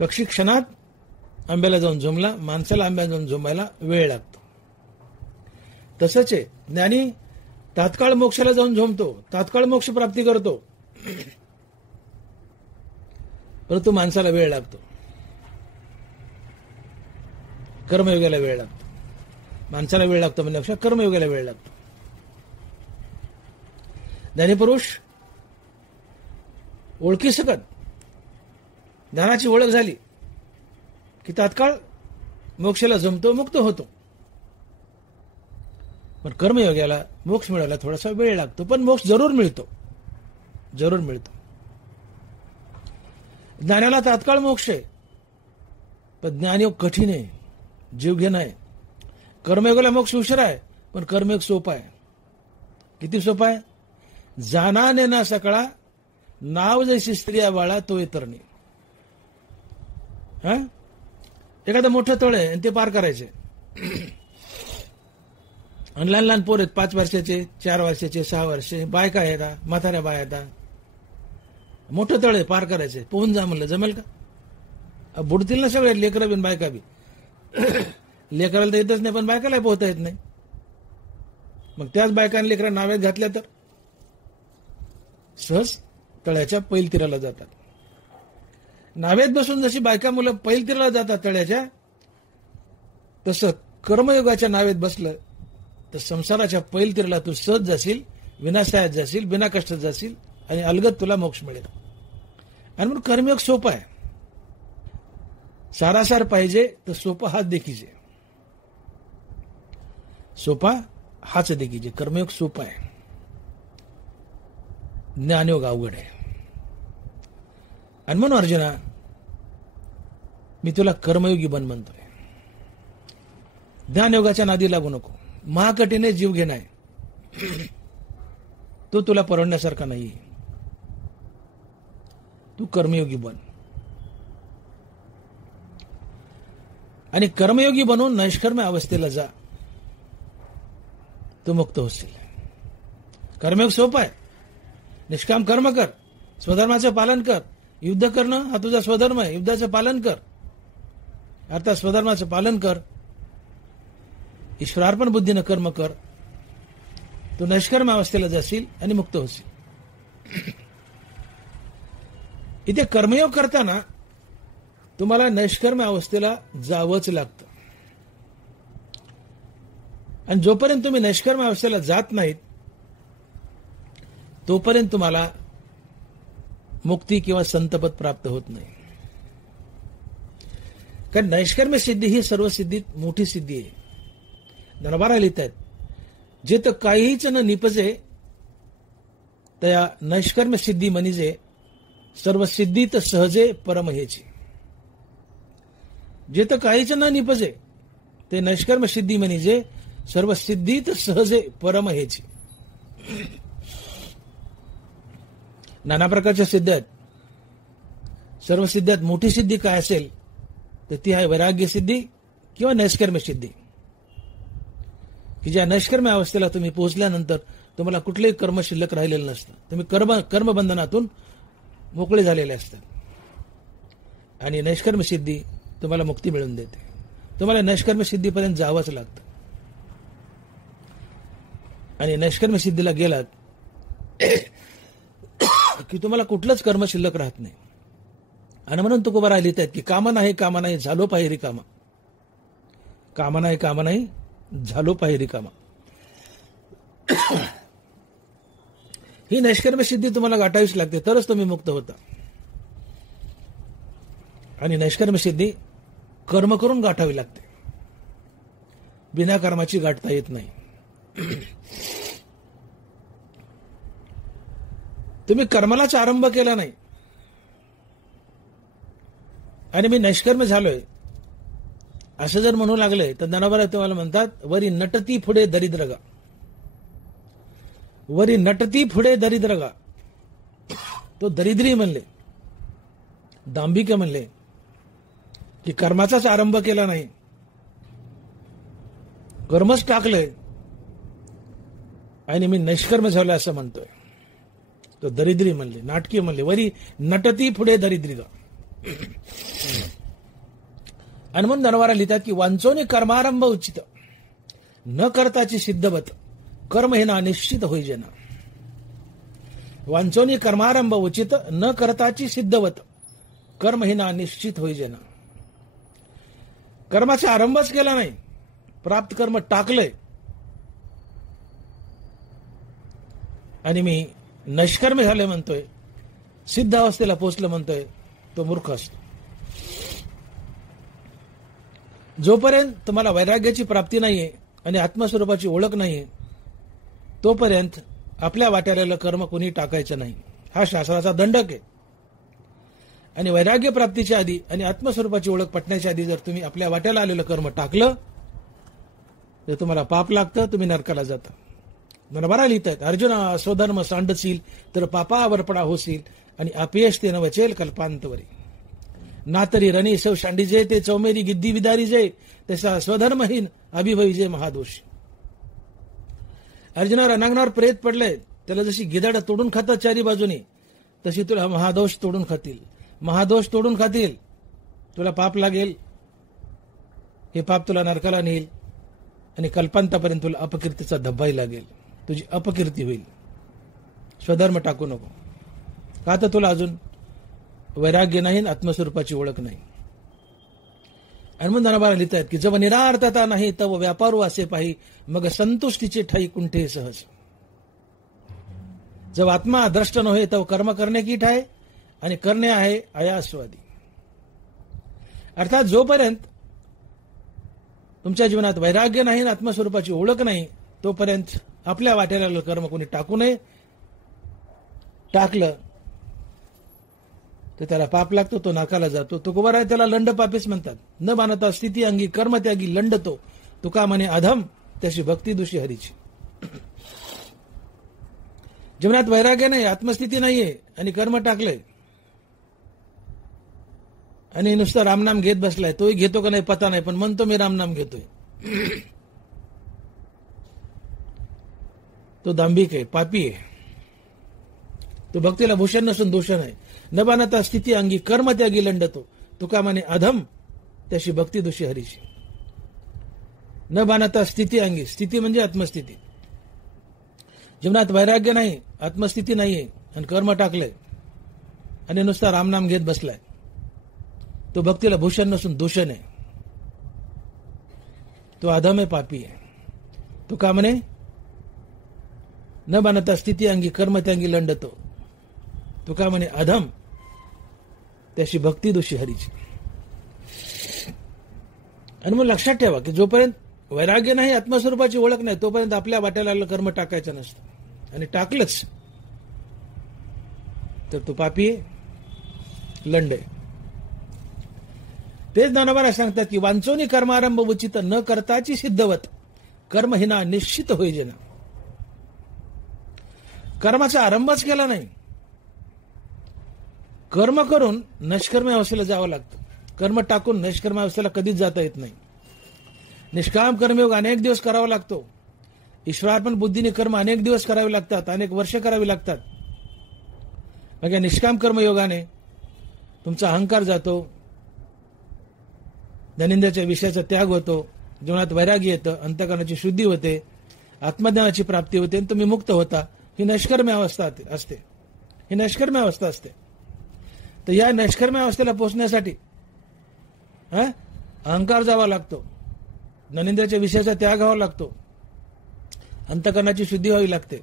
पक्षी क्षणात आंब्याला जाऊन झोंबला, माणसाला आंब्याला जाऊन झोंबायला वेळ लागतो. तसंच आहे, ज्ञानी तात्काळ मोक्षाला जाऊन झोंबतो, तात्काळ मोक्ष प्राप्ती करतो, परंतु माणसाला वेळ लागतो, कर्मयोगाला वेळ लागतो. माणसाला वेळ लागतो म्हणजे कर्मयोगाला वेळ लागतो. ज्ञानीपुरुष ओळखी सकत ज्ञानाची ओळख झाली की तात्काळ मोक्षाला जमतो, मुक्त होतो. पण कर्मयोगाला मोक्ष मिळायला थोडासा वेळ लागतो, पण मोक्ष जरूर मिळतो, जरूर मिळतो. ज्ञानाला तात्काळ मोक्ष आहे, पण ज्ञानयोग कठीण आहे, जीवघेणा आहे. कर्मयोगाला मोक्ष उशिरा आहे, पण कर्मयोग सोपा आहे. किती सोपा आहे? जाना नेना सकळा नाव जैसी स्त्रिया बाळा तो इतरणी. हा, एखादं मोठं तळ आहे आणि ते पार करायचे, आणि लहान लहान पोर आहेत, 5 वर्षाचे, 4 वर्षाचे, 6 वर्षे, बायका येतात, म्हाताऱ्या बाया येतात. मोठं तळ आहे, पार करायचे, पोहून जा म्हणलं, जमेल का? बुडतील ना सगळे, लेकरं बिन बायका बी. लेकराला तर येतच नाही, पण बायकाला पोहता येत नाही. मग त्याच बायकांना लेकरा नावेत घातल्या तर सहज तळ्याच्या पैल तीराला जातात. नावेत बसून जशी बायका मुलं पैल तीराला जातात तळ्याच्या, तसं कर्मयोगाच्या नावेत बसलं तर संसाराच्या पैल तीराला तू सहज जाशील, विनाशायात जाशील, बिना कष्टात जाशील आणि अलगद तुला मोक्ष मिळेल. आणि म्हणून कर्मयोग सोपा आहे. सारासार पाहिजे तर सोपा हाच देखीजे, सोपा हाच देखीजे. कर्मयोग सोपा आहे, ज्ञानयोग अवघड आहे. आणि म्हणून अर्जुना, मी तुला कर्मयोगी बन म्हणतोय. ज्ञानयोगाच्या नादी लागू नको. महाकठीने जीव घेणं आहे, तो तुला परवडण्यासारखा नाही. तू कर्मयोगी बन, आणि कर्मयोगी बनवून नैष्कर्म्य अवस्थेला जा, तू मुक्त होशील. कर्मयोग सोपा आहे. निष्काम कर्म कर, स्वधर्माचं पालन कर. युद्ध करणं हा तुझा स्वधर्म आहे, युद्धाचं पालन कर. अर्थात स्वधर्माचं पालन कर, ईश्वरार्पण बुद्धीनं कर्म कर, तू नैष्कर्म अवस्थेला जाशील आणि मुक्त होशील. इथे कर्मयोग करताना तुम्हाला नैष्कर्म्य अवस्थेला जावंच लागतं. आणि जोपर्यंत तुम्ही नैष्कर्म्य अवस्थेला जात नाहीत, तोपर्यंत तुम्हाला मुक्ती किंवा संतपद प्राप्त होत नाही. कारण नैष्कर्म्य सिद्धी ही सर्व सिद्धीत मोठी सिद्धी आहे. दरबारा लिहित आहेत, जे तर काहीच न निपजे त्या नैष्कर्म्य सिद्धी म्हणजे सर्व सिद्धीत सहजे परम हेची. जे तर काहीच न निपजे ते नैष्कर्म्य सिद्धी म्हणजे सर्व सिद्धीत सहजे परम हेची. नाना प्रकारच्या सिद्धी आहेत. सर्व सिद्ध्यात मोठी सिद्धी काय असेल तर ती आहे वैराग्य सिद्धी किंवा नैष्कर्म्य सिद्धी, की ज्या नैष्कर्म्य अवस्थेला तुम्ही पोहोचल्यानंतर तुम्हाला कुठलेही कर्म शिल्लक राहिलेलं नसतं. तुम्ही कर्मबंधनातून मोकळे झालेले असतात. आणि नैष्कर्म्य सिद्धी तुम्हाला मुक्ती मिळवून देते. तुम्हाला नैष्कर्म्य सिद्धीपर्यंत जावंच लागतं. आणि नैष्कर्म्य सिद्धीला गेलात की तुम्हाला कुठलंच कर्म शिल्लक राहत नाही. आणि म्हणून तुकोबा लिहित आहेत की कामा नाही झालो पाहि रिकामा. कामा नाही झालो पाहि रिकामा. ही नैष्कर्म्य सिद्धी तुम्हाला गाठावीच लागते, तरच तुम्ही मुक्त होता. आणि नैष्कर्म्य सिद्धी कर्म करून गाठावी लागते, बिना कर्माची गाठता येत नाही. तुम्ही कर्मालाच आरंभ केला नाही आणि मी नैष्कर्म्य झालोय असं जर म्हणू लागले तर ज्ञानोबा तुम्हाला म्हणतात, वरी नटती पुढे दरिद्रगा, वरी नटती पुढे दरिद्रगा. तो दरिद्री म्हणले, दांभिक म्हणले की कर्माचाच आरंभ केला नाही, कर्मच टाकलंय आणि मी नैष्कर्म्य झालोय असं म्हणतोय. तो दरिद्री म्हणले, नाटकी म्हणले, वरी नटती पुढे दरिद्रीगा. आणि म्हणून धनवारा लिहितात की वांचोनी कर्मारंभ उचित न करताची सिद्धवत कर्म हे ना निश्चित होईजेना. वांचोनी कर्मारंभ उचित न करताची सिद्धवत कर्म हे ना निश्चित होईजेना. कर्माचा आरंभच केला नाही, प्राप्त कर्म टाकलंय आणि मी नैष्कर्म्य झाले म्हणतोय, सिद्ध अवस्थेला पोहोचलं म्हणतोय, तो मूर्ख असतो. जोपर्यंत तुम्हाला वैराग्याची प्राप्ती नाहीये आणि आत्मस्वरूपाची ओळख नाहीये तोपर्यंत आपल्या वाट्याला कर्म कोणी टाकायचं नाही, हा शास्त्राचा दंडक आहे. आणि वैराग्य प्राप्तीच्या आधी आणि आत्मस्वरूपाची ओळख पटण्याच्या आधी जर तुम्ही आपल्या वाट्याला आलेलं कर्म टाकलं तर तुम्हाला पाप लागतं, तुम्ही नरकाला जाता. नरबारा लिहितात, अर्जुना स्वधर्म सांडसील तर पापावर पडा होसील आणि अपयश ते न वचेल कल्पांतवरी. ना तरी रणी सौ शांडीजे ते चौमेरी गिद्दी विदारी जे तसा स्वधर्महीन अभिभवी महादोषी. अर्जुना रणांगणावर प्रेत पडले, त्याला जशी गिदाड तोडून खातात चारी बाजूने, तशी तुला महादोष तोडून खातील, महादोष तोडून खातील, तुला पाप लागेल, हे पाप तुला नरकाला नेईल आणि कल्पांतापर्यंत तुला अपकीर्तीचा धब्बाही लागेल, तुझी अपकीर्ती होईल. स्वधर्म टाकू नको, का तर तुला अजून वैराग्य नाही, आत्मस्वरूपाची ओळख नाही. आणि मग धनबारा लिहितायत की जव निरार्थता नाही तव व्यापारू असे पाही मग संतुष्टीचे ठाई कुंठे सहज. जब आत्मा द्रष्ट नव्हे तव कर्म करणे की ठाय आणि करणे आहे आयास्वादी. अर्थात जोपर्यंत तुमच्या जीवनात वैराग्य नाही, आत्मस्वरूपाची ओळख नाही, तोपर्यंत आपल्या वाट्याला कर्म कोणी टाकू नये. टाकलं तर त्याला पाप लागतो, तो नाकाला जातो. तुकोबार आहे त्याला लंड पापीच म्हणतात. न मानता स्थिती अंगी कर्म त्यागी लंडतो, तुका म्हणे अधम त्याची भक्ती दुषी हरीची. जीवनात वैराग्य नाही, आत्मस्थिती नाहीये आणि कर्म टाकलंय आणि नुसतं रामनाम घेत बसलाय. तोही घेतो का नाही पता नाही, पण म्हणतो मी रामनाम घेतोय. तो दांभिक आहे, पापी आहे. तो भक्तीला भूषण नसून दूषण आहे. न बाणता स्थिती अंगी कर्म त्यागी लंडतो, तुका म्हणे अधम त्याशी भक्ती दुषी हरीची. न बाणता स्थिती अंगी, स्थिती म्हणजे आत्मस्थिती. जीवनात वैराग्य नाही, आत्मस्थिती नाहीये आणि कर्म टाकलंय आणि नुसता रामनाम घेत बसलाय, तो भक्तीला भूषण नसून दूषण आहे. तो अधम आहे, पापी आहे. तुका म्हणे न बाणता स्थिती अंगी कर्म त्यांगी लंडतो, तुका म्हणे अधम त्याशी भक्ती दोषी हरीची. आणि मग लक्षात ठेवा की जोपर्यंत वैराग्य नाही, आत्मस्वरूपाची ओळख नाही, तोपर्यंत आपल्या वाट्याला कर्म टाकायचं नसतं. आणि टाकलंच तर तो पापी लंड आहे. तेच ज्ञानोबा सांगतात की वांचोनी कर्मारंभ उचित न करताची सिद्धवत कर्म हिना निश्चित होईजेना. कर्माचा आरंभच केला नाही, कर्म करून निष्कर्म्य अवस्थेला जावं लागतं. कर्म टाकून निष्कर्म्य अवस्थेला कधीच जाता येत नाही. निष्काम कर्मयोग अनेक दिवस करावा लागतो. ईश्वरार्पण बुद्धीने कर्म अनेक दिवस करावे लागतात, अनेक वर्ष करावी लागतात. मग या निष्काम कर्मयोगाने तुमचा अहंकार जातो, धनिंद्रियाच्या विषयाचा त्याग होतो, जीवनात वैराग्य येतं, अंतःकरणाची शुद्धी होते, आत्मज्ञानाची प्राप्ती होते आणि तुम्ही मुक्त होता. ही नैष्कर्म्य अवस्था असते, ही नैष्कर्म्य अवस्था असते. तर या नैष्कर्म्य अवस्थेला पोहोचण्यासाठी अहंकार जावा लागतो, ज्ञानेंद्रियाच्या विषयाचा त्याग व्हावा लागतो, अंतःकरणाची शुद्धी व्हावी लागते.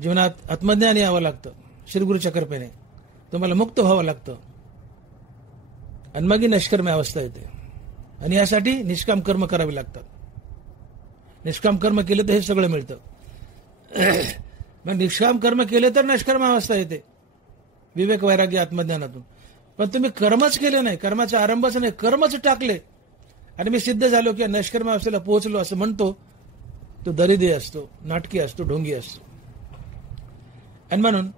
जीवनात आत्मज्ञान यावं लागतं, श्रीगुरूच्या कृपेने तुम्हाला मुक्त व्हावं लागतं, आणि मग ही नष्कर्म अवस्था येते. आणि यासाठी निष्काम कर्म करावे लागतात. निष्काम कर्म केलं तर हे सगळं मिळतं. मग निष्काम कर्म केले तर नष्कर्म अवस्था येते, विवेक वैराग्य आत्मज्ञानातून. पण तुम्ही कर्मच केले नाही, कर्माचा आरंभच नाही, कर्मच टाकले आणि मी सिद्ध झालो की नष्कर्म अवस्थेला पोहोचलो असं म्हणतो, तो दरिद्री असतो, नाटकी असतो, ढोंगी असतो. आणि म्हणून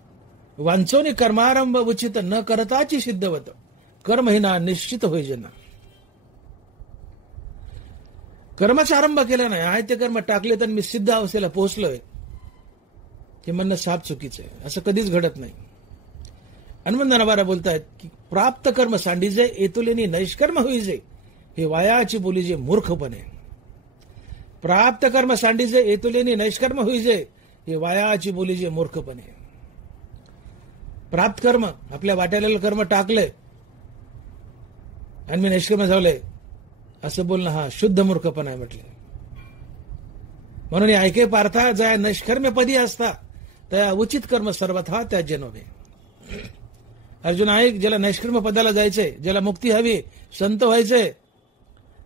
वांचोनी कर्मारंभ उचित न करताची सिद्धवत कर्म हिना निश्चित होईजना. कर्माचा आरंभ केला नाही, आहे ते कर्म टाकले तर मी सिद्ध अवस्थेला पोहोचलोय, हे म्हणणं साफ चुकीचं आहे. असं कधीच घडत नाही. हनुमंताबारा बोलतायत की प्राप्त कर्म सांडीजे एतुलेनी नैष्कर्म होईजे, हे वायाची बोलीजे मूर्खपणे. प्राप्त कर्म सांडीजे एतुलेनी नैष्कर्म होईजे, हे वायाची बोलीजे मूर्खपणे. प्राप्त कर्म, आपल्या वाट्याला कर्म टाकले आणि मी नैष्कर्म झालोय असं बोलणं हा शुद्ध मूर्खपणा आहे म्हटले. म्हणून ऐके पार्था जया नैष्कर्म्य पदी असता त्या उचित कर्म सर्वथा त्याज्य नव्हे. अर्जुन ऐक, ज्याला नैष्कर्म पदाला जायचंय, ज्याला मुक्ती हवी, संत व्हायचंय,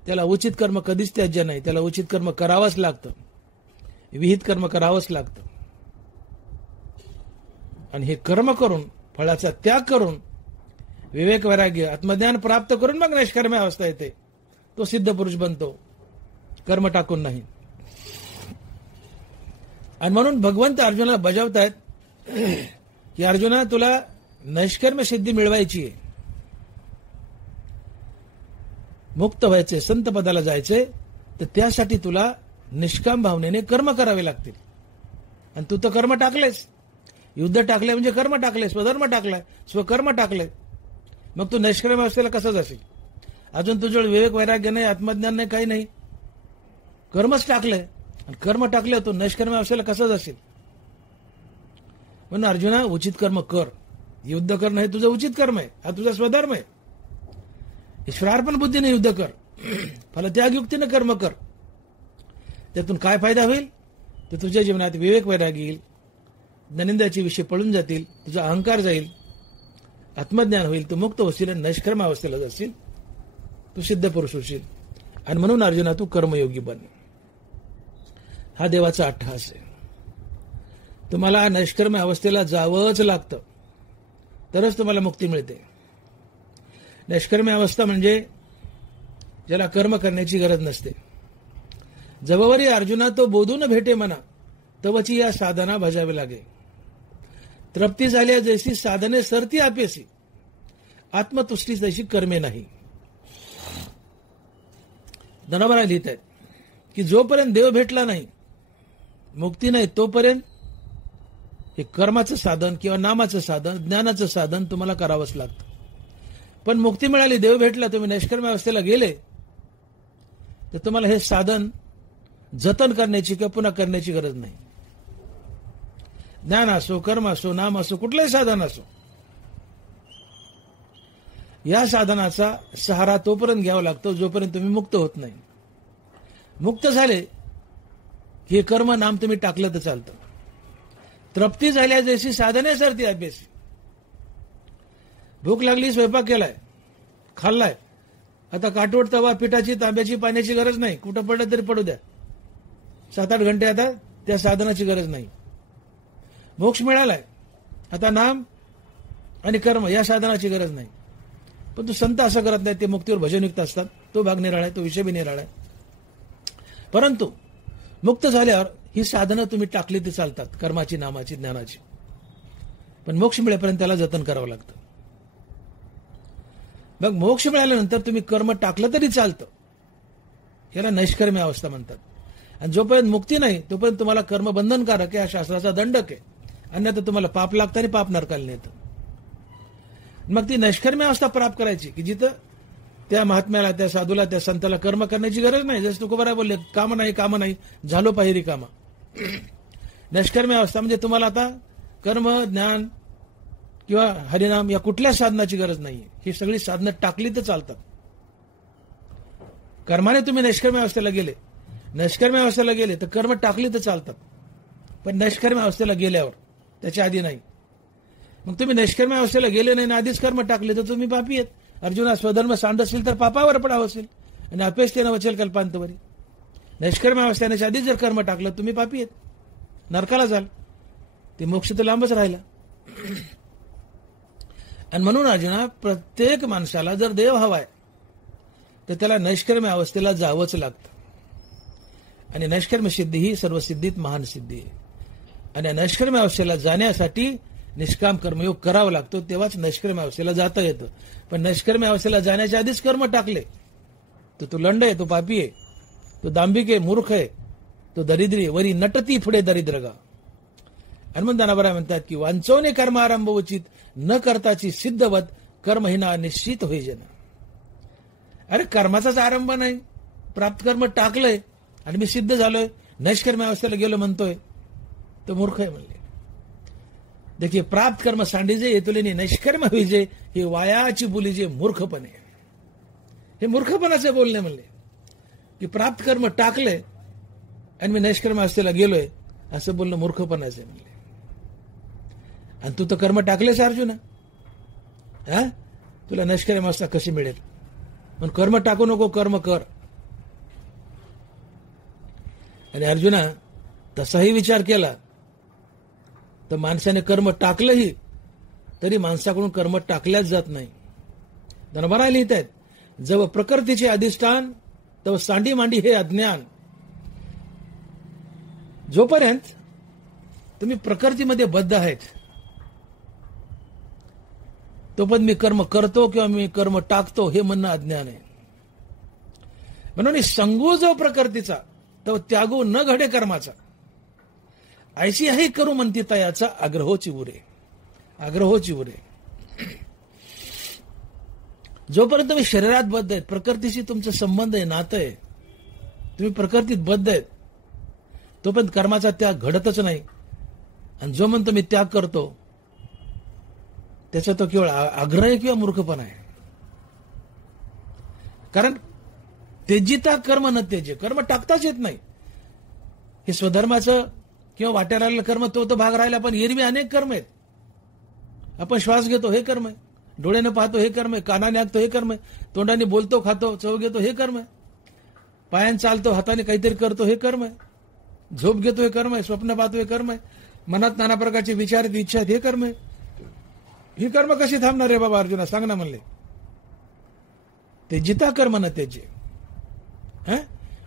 त्याला उचित कर्म कधीच त्याज्य नाही. त्याला उचित कर्म करावंच लागतं, विहित कर्म करावंच लागतं. आणि हे कर्म करून, फळाचा त्याग करून, विवेक वैराग्य आत्मज्ञान प्राप्त करून मग नैष्कर्म्य अवस्था येते. तो सिद्ध पुरुष बनतो, कर्म टाकून नाही. आणि म्हणून भगवंत अर्जुनाला बजावतायत की अर्जुना, तुला नैष्कर्म्य सिद्धी मिळवायची आहे, मुक्त व्हायचे, संत पदाला जायचे, तर त्यासाठी तुला निष्काम भावनेने कर्म करावे लागतील. आणि तू तर कर्म टाकलेस, युद्ध टाकले म्हणजे कर्म टाकले, स्वधर्म टाकलाय, स्वकर्म टाकले. मग तू नैष्कर्म्य अवस्थेला कसं जाशील? अजून तुझ्याकडे विवेक वैराग्य नाही, आत्मज्ञान नाही, काही नाही, कर्मच टाकलंय. आणि कर्म टाकले तो नैष्कर्म्य अवस्थेला कसं जाशील? म्हणून अर्जुना, उचित कर्म कर. युद्ध करणं हे तुझं उचित कर्म आहे, हा तुझा स्वधर्म आहे. ईश्वरार्पण बुद्धीने युद्ध कर, फलत्यागयुक्तीने कर्म कर. त्यातून काय फायदा होईल? तर तुझ्या जीवनात विवेक वैराग्य येईल, ज्ञानेंद्रियाचे विषय पळून जातील, तुझा अहंकार जाईल, आत्मज्ञान होईल, तू मुक्त होशील आणि नैष्कर्म अवस्थेला जाशील, तू सिद्ध पुरुष होशील. आणि म्हणून अर्जुना, तू कर्मयोगी बन. हा देवाचा अट्टहास आहे. तुम्हाला नैष्कर्म्य अवस्थेला जावंच लागतं, तरच तुम्हाला मुक्ती मिळते. नैष्कर्म्य अवस्था म्हणजे ज्याला कर्म करण्याची गरज नसते. जववरी अर्जुना तो बोधून भेटे मना, तवची या साधना भजावे लागे. तृप्ती झाल्या जैसी साधने सरती आपेसी, आत्मतुष्टी तशी कर्मे नाही. धनबरा लिहित आहेत की जोपर्यंत देव भेटला नाही, मुक्ती नाही, तोपर्यंत हे कर्माचं साधन किंवा नामाचं साधन, ज्ञानाचं साधन तुम्हाला करावंच लागतं. पण मुक्ती मिळाली, देव भेटला, तुम्ही नैष्कर्म्य अवस्थेला गेले, तर तुम्हाला हे साधन जतन करण्याची किंवा पुन्हा करण्याची गरज नाही. ज्ञान असो, कर्म असो, नाम असो, कुठलंही साधन असो, या साधनाचा सहारा तोपर्यंत घ्यावा लागतो जोपर्यंत तुम्ही मुक्त होत नाही. मुक्त झाले की हे कर्म नाम तुम्ही टाकलं तर चालतं. तृप्ती झाल्या जैसी साधने सरती अभ्यासी. भूक लागली, स्वयंपाक केलाय, खाल्लाय, आता काटवट तवा, पिठाची, तांब्याची, पाण्याची गरज नाही, कुठं पडलं तरी पडू द्या, 7-8 घंटे आता त्या साधनाची गरज नाही. मोक्ष मिळालाय, आता नाम आणि कर्म या साधनाची गरज नाही. पण तू संत असं करत नाही, ते मुक्तीवर भजनयुक्त असतात, तो भाग निराळा आहे, तो विषय बी निराळा आहे. परंतु मुक्त झाल्यावर ही साधनं तुम्ही टाकली ते चालतात, कर्माची, नामाची, ज्ञानाची. पण मोक्ष मिळेपर्यंत त्याला जतन करावं लागतं. मग मोक्ष मिळाल्यानंतर तुम्ही कर्म टाकलं तरी चालतं, याला नैष्कर्म्य अवस्था म्हणतात. आणि जोपर्यंत मुक्ती नाही तोपर्यंत तुम्हाला कर्म बंधनकारक आहे, हा शास्त्राचा दंडक आहे. अन्यथा तुम्हाला पाप लागतं आणि पाप नरकाला नेतं. मग ती नैष्कर्म्य अवस्था प्राप्त करायची की जिथं त्या महात्म्याला, त्या साधूला, त्या संताला कर्म करण्याची गरज नाही. जसं तुकोबारा बोलले, काम नाही झालो पाहिरी कामा. नैष्कर्म्य अवस्था म्हणजे तुम्हाला आता कर्म, ज्ञान किंवा हरिनाम या कुठल्या साधनाची गरज नाहीये. ही सगळी साधनं टाकली तर चालतात. कर्माने तुम्ही नैष्कर्म्य अवस्थेला गेले तर कर्म टाकली तर चालतात. पण नैष्कर्म्य अवस्थेला गेल्यावर त्याच्या आधी नाही. मग तुम्ही नैष्कर्म अवस्थेला गेले नाही ना आधीच कर्म टाकले तर तुम्ही पापी आहेत. अर्जुना, स्वधर्म सांड असेल तर पापावर पडावं असेल आणि अपेक्षेनं वचेल कल्पांतवरी. नैष्कर्म अवस्थेच्या आधीच जर कर्म टाकलं तुम्ही पापी आहेत, नरकाला जाल. ते मोक्ष तर लांबच राहिला. आणि म्हणून अर्जुना, प्रत्येक माणसाला जर देव हवाय तर त्याला नैष्कर्म अवस्थेला जावंच लागतं. आणि नैष्कर्म सिद्धी ही सर्व सिद्धीत महान सिद्धी आहे. आणि नैष्कर्म अवस्थेला जाण्यासाठी निष्काम कर्मयोग करावा लागतो, तेव्हाच नैष्कर्म अवस्थेला जाता येतं. पण नैष्कर्म अवस्थेला जाण्याच्या आधीच कर्म टाकले तर तो लंड आहे, तो पापी आहे, तो दांभिक आहे, मूर्ख आहे, तो दरिद्री. वरी नटती पुढे दरिद्रगा. हनुमंतानाबरा म्हणतात की वांचवणे कर्म आरंभ उचित न करताची सिद्धवत कर्महीना निश्चित होई जना. अरे कर्माचाच आरंभ नाही, प्राप्त कर्म टाकलंय आणि मी सिद्ध झालोय, नैष्कर्म अवस्थेला गेलो म्हणतोय, तो मूर्ख आहे म्हणले. देखीए, प्राप्त कर्म सांडीजे येतुलेनी नैष्कर्म होईजे हे वायाची बोलीजे मूर्खपणे. हे मूर्खपणाचे बोलणे म्हणले की प्राप्त कर्म टाकले आणि मी नैष्कर्म अवस्थेला गेलोय, असं बोलणं मूर्खपणाचे म्हणले. आणि तू तर कर्म टाकलेस अर्जुना, तुला नैष्कर्म अवस्था कशी मिळेल? पण कर्म टाकू नको, कर्म कर. आणि अर्जुना, तसाही विचार केला तर माणसाने कर्म टाकलंही तरी माणसाकडून कर्म टाकल्याच जात नाही. धनभरा लिहित आहेत, जव प्रकृतीचे अधिष्ठान तव सांडी मांडी हे अज्ञान. जोपर्यंत तुम्ही प्रकृतीमध्ये बद्ध आहेत तोपर्यंत मी कर्म करतो किंवा मी कर्म टाकतो हे म्हणणं अज्ञान आहे. म्हणून संगू जो प्रकृतीचा तो त्यागू न घडे कर्माचा. ऐशी आहे करू म्हणती तयाचा आग्रहोची उरे. आग्रहोची उरे. जोपर्यंत तुम्ही शरीरात बद्ध आहेत, प्रकृतीशी तुमचा संबंध आहे, नातं आहे, तुम्ही प्रकृतीत बद्ध आहेत, तोपर्यंत कर्माचा त्याग घडतच नाही. आणि जो म्हणतो मी त्याग करतो त्याचा तो केवळ आग्रह आहे किंवा मूर्खपणा आहे. कारण तेजिता कर्म न तेजे, कर्म टाकताच येत नाही. हे स्वधर्माचं किंवा वाट्याला आलेलं कर्म तो भाग राहिला, पण एरवी अनेक कर्म आहेत. आपण श्वास घेतो हे कर्म आहे, डोळ्यानं पाहतो हे कर्म आहे, कानाने ऐकतो हे कर्म आहे, तोंडाने बोलतो, खातो, चव घेतो हे कर्म आहे, पायाने चालतो, हाताने काहीतरी करतो हे कर्म आहे, झोप घेतो हे कर्म आहे, स्वप्न पाहतो हे कर्म आहे, मनात नाना प्रकारचे विचार इच्छा आहेत हे कर्म आहे. ही कर्म कशी थांबणार रे बाबा अर्जुना, सांग ना म्हणले. ते जिता कर्म न त्याचे.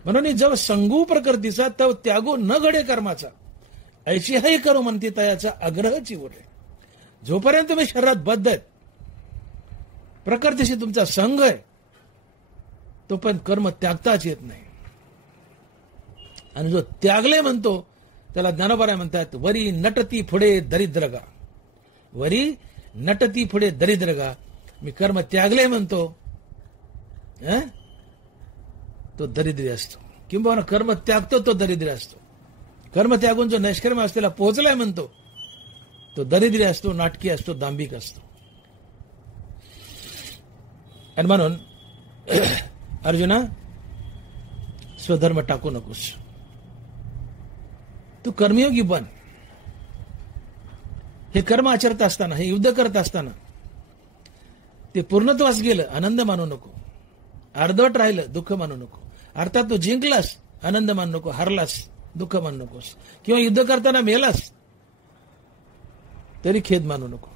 म्हणून जव संगू प्रकृतीचा तव त्यागो न घडे कर्माचा. ऐशी हे करू म्हणते तयाचा आग्रहची उरे. जोपर्यंत तुम्ही शरीरात बद्ध आहेत, प्रकृतीशी तुमचा संघ आहे, तोपर्यंत कर्म त्यागताच येत नाही. आणि जो त्यागले म्हणतो त्याला ज्ञानोबा म्हणतात, वरी नटती पुढे दरिद्रगा. वरी नटती पुढे दरिद्रगा. मी कर्म त्यागले म्हणतो तो दरिद्री असतो, किंवा कर्म त्यागतो तो दरिद्री असतो. कर्म त्यागून जो नैष्कर्म अवस्थेला पोहोचलाय म्हणतो तो दरिद्री असतो, नाटकी असतो, दांभिक असतो. आणि म्हणून अर्जुना, स्वधर्म टाकू नकोस, तू कर्मयोगी बन. हे कर्म आचरत असताना, हे युद्ध करत असताना ते पूर्णत्वास गेलं, आनंद मानू नको. अर्धवट राहिलं, दुःख मानू नको. अर्थात तू जिंकलास, आनंद मानू नको. हरलास, दुःख मानू नकोस. किंवा युद्ध करताना मेलास तरी खेद मानू नको.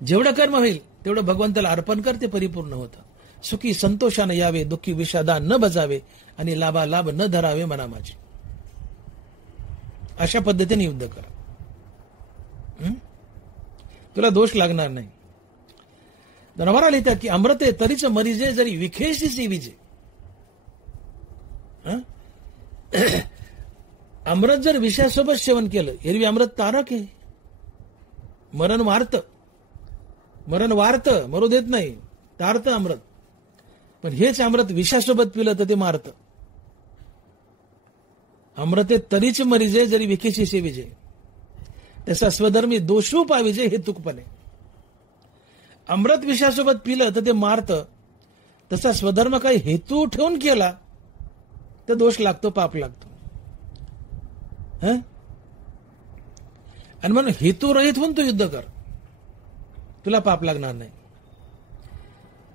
जेवढं कर्म होईल तेवढं भगवंताला अर्पण कर, ते परिपूर्ण होतं. सुखी संतोषानं यावे, दुःखी विषादा न बजावे आणि लाभालाभ न धरावे मना माझे. अशा पद्धतीने युद्ध कर, तुला दोष लागणार नाही. धनवारा लिहितात की अमृते तरीच मरीजे जरी विखेशी सेविजे. अमृत जर विषयासोबत सेवन केलं, एरवी अमृत तारक आहे, मरण वारतं, मरू देत नाही, तारतं अमृत. पण हेच अमृत विषयासोबत पिलं तर ते मारतं. अमृते तरीच मरीजे जरी विखेशी सेविजे. त्याचा स्वधर्मी दोषू पाविजे हे तुकपणे. अमृत विषयासोबत पिलं तर ते मारतं, तसा स्वधर्म काही हेतू ठेवून केला तर दोष लागतो, पाप लागतो. आणि म्हणून हेतू रहित होऊन तू युद्ध कर, तुला पाप लागणार नाही.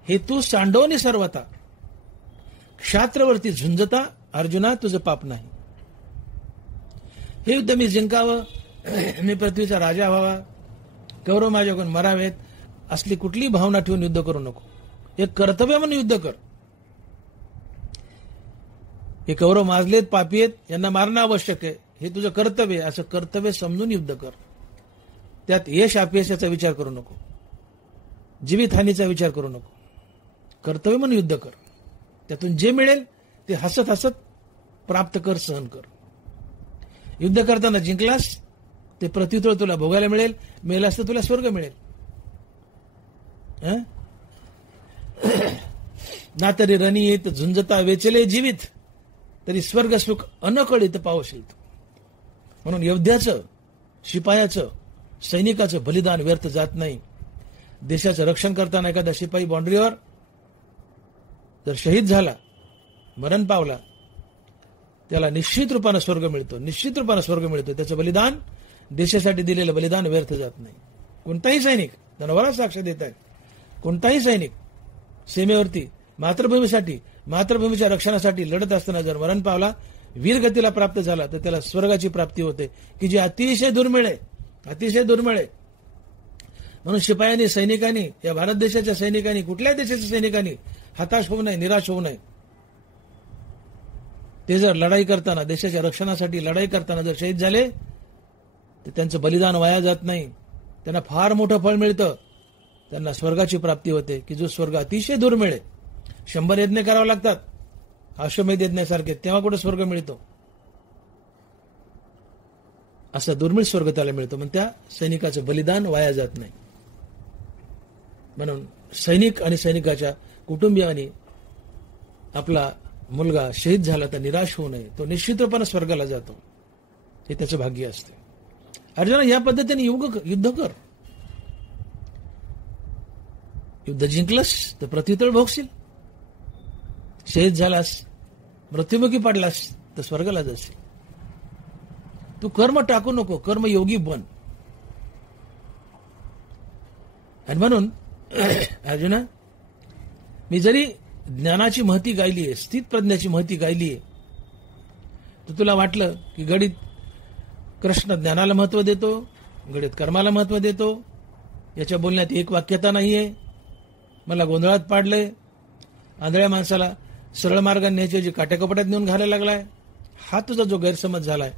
हेतू सांडवणी सर्वता, क्षात्रवरती झुंजता अर्जुना तुझं पाप नाही. हे युद्ध मी जिंकावं, मी पृथ्वीचा राजा व्हावा, कौरव माझ्याकडून मरावेत, असली कुठली भावना ठेवून युद्ध करू नको. एक कर्तव्य म्हणून युद्ध कर. हे कौरव माजलेत, पापी आहेत, यांना मारणं आवश्यक आहे, हे तुझं कर्तव्य, असं कर्तव्य समजून युद्ध कर. त्यात यश अपयशाचा विचार करू नको, जीवितहानीचा विचार करू नको. कर्तव्य म्हणून युद्ध कर. त्यातून जे मिळेल ते हसत हसत प्राप्त कर, सहन कर. युद्ध करताना जिंकलास ते प्रत्युत्तर तुला भोगायला मिळेल, मेलास तर तुला स्वर्ग मिळेल. ना तरी रणीत झुंजता वेचले जीवित, तरी स्वर्ग सुख अनकळीत पावशील तू. म्हणून योद्ध्याचं, शिपायाचं, सैनिकाचं बलिदान व्यर्थ जात नाही. देशाचं रक्षण करताना एखादा शिपाई बाउंड्रीवर जर शहीद झाला, मरण पावला, त्याला निश्चित रूपानं स्वर्ग मिळतो, निश्चित रूपानं स्वर्ग मिळतो. त्याचं बलिदान, देशासाठी दिलेलं बलिदान व्यर्थ जात नाही. कोणताही सैनिक, धनवरा साक्ष देत आहेत, कोणताही सैनिक सीमेवरती मातृभूमीसाठी, मातृभूमीच्या रक्षणासाठी लढत असताना जर मरण पावला, वीरगतीला प्राप्त झाला, तर त्याला स्वर्गाची प्राप्ती होते, की जी अतिशय दुर्मिळ आहे, अतिशय दुर्मिळ आहे. म्हणून शिपायांनी, सैनिकांनी, या भारत देशाच्या सैनिकांनी, कुठल्या देशाच्या सैनिकांनी हताश होऊ नये, निराश होऊ नये. ते जर लढाई करताना, देशाच्या रक्षणासाठी लढाई करताना जर शहीद झाले, तर त्यांचं बलिदान वाया जात नाही, त्यांना फार मोठं फळ मिळतं, त्यांना स्वर्गाची प्राप्ती होते, की जो स्वर्ग अतिशय दुर्मिळ आहे. 100 यज्ञ करावे लागतात, अश्वमेध यज्ञासारखे, तेव्हा कुठे स्वर्ग मिळतो. असा दुर्मिळ स्वर्ग त्याला मिळतो. पण त्या सैनिकाचं बलिदान वाया जात नाही. म्हणून सैनिक आणि सैनिकाच्या कुटुंबियांनी आपला मुलगा शहीद झाला तर निराश होऊ नये, तो निश्चितपणे स्वर्गाला जातो, हे त्याचं भाग्य असते. अर्जुना, या पद्धतीने युद्ध कर. युद्ध जिंकलंस तर प्रत्युत्तर भोगशील, शहीद झालास, मृत्युमुखी पडलास तर स्वर्गाला जाशील. तू कर्म टाकू नको, कर्मयोगी बन. आणि म्हणून अर्जुना, मी जरी ज्ञानाची महती गायली आहे, स्थित प्रज्ञाची महती गायली आहे, तर तुला वाटलं की गणित कृष्ण ज्ञानाला महत्व देतो, गणित कर्माला महत्व देतो, याच्या बोलण्यात एक वाक्यता नाहीये, मला गोंधळात पाडलंय, आंधळ्या माणसाला सरळ मार्गाने न्यायची काट्याकपड्यात नेऊन घालायला लागलाय, हा तुझा जो गैरसमज झालाय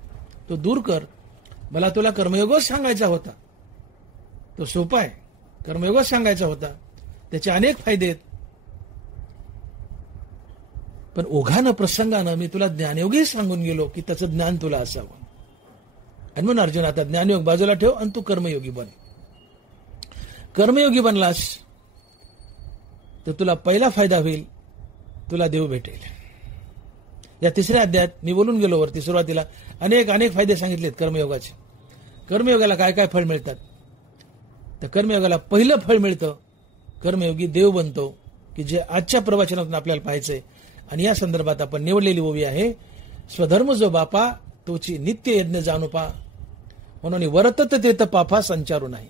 तो दूर कर. मला तुला कर्मयोगच सांगायचा होता, तो सोपा आहे, कर्मयोगच सांगायचा होता, त्याचे अनेक फायदे आहेत. पण ओघानं, प्रसंगानं मी तुला ज्ञानयोगी सांगून गेलो की त्याचं ज्ञान तुला असावं. आणि म्हणून अर्जुन, आता ज्ञानयोग बाजूला ठेव आणि तू कर्मयोगी बन. कर्मयोगी बनलास तर तुला पहिला फायदा होईल, तुला देव भेटेल. या 3ऱ्या अध्यायात मी बोलून गेलो वरती सुरुवातीला, अनेक फायदे सांगितलेत कर्मयोगाचे. कर्मयोगाला काय काय फळ मिळतात, तर कर्मयोगाला पहिलं फळ मिळतं, कर्मयोगी देव बनतो, की जे आजच्या प्रवचनातून आपल्याला पाहायचंय. आणि या संदर्भात आपण निवडलेली ओवी आहे, स्वधर्म जो बापा तोची नित्य यज्ञ जाणू पा, म्हणून वरतत तेत पापा संचारू नाही.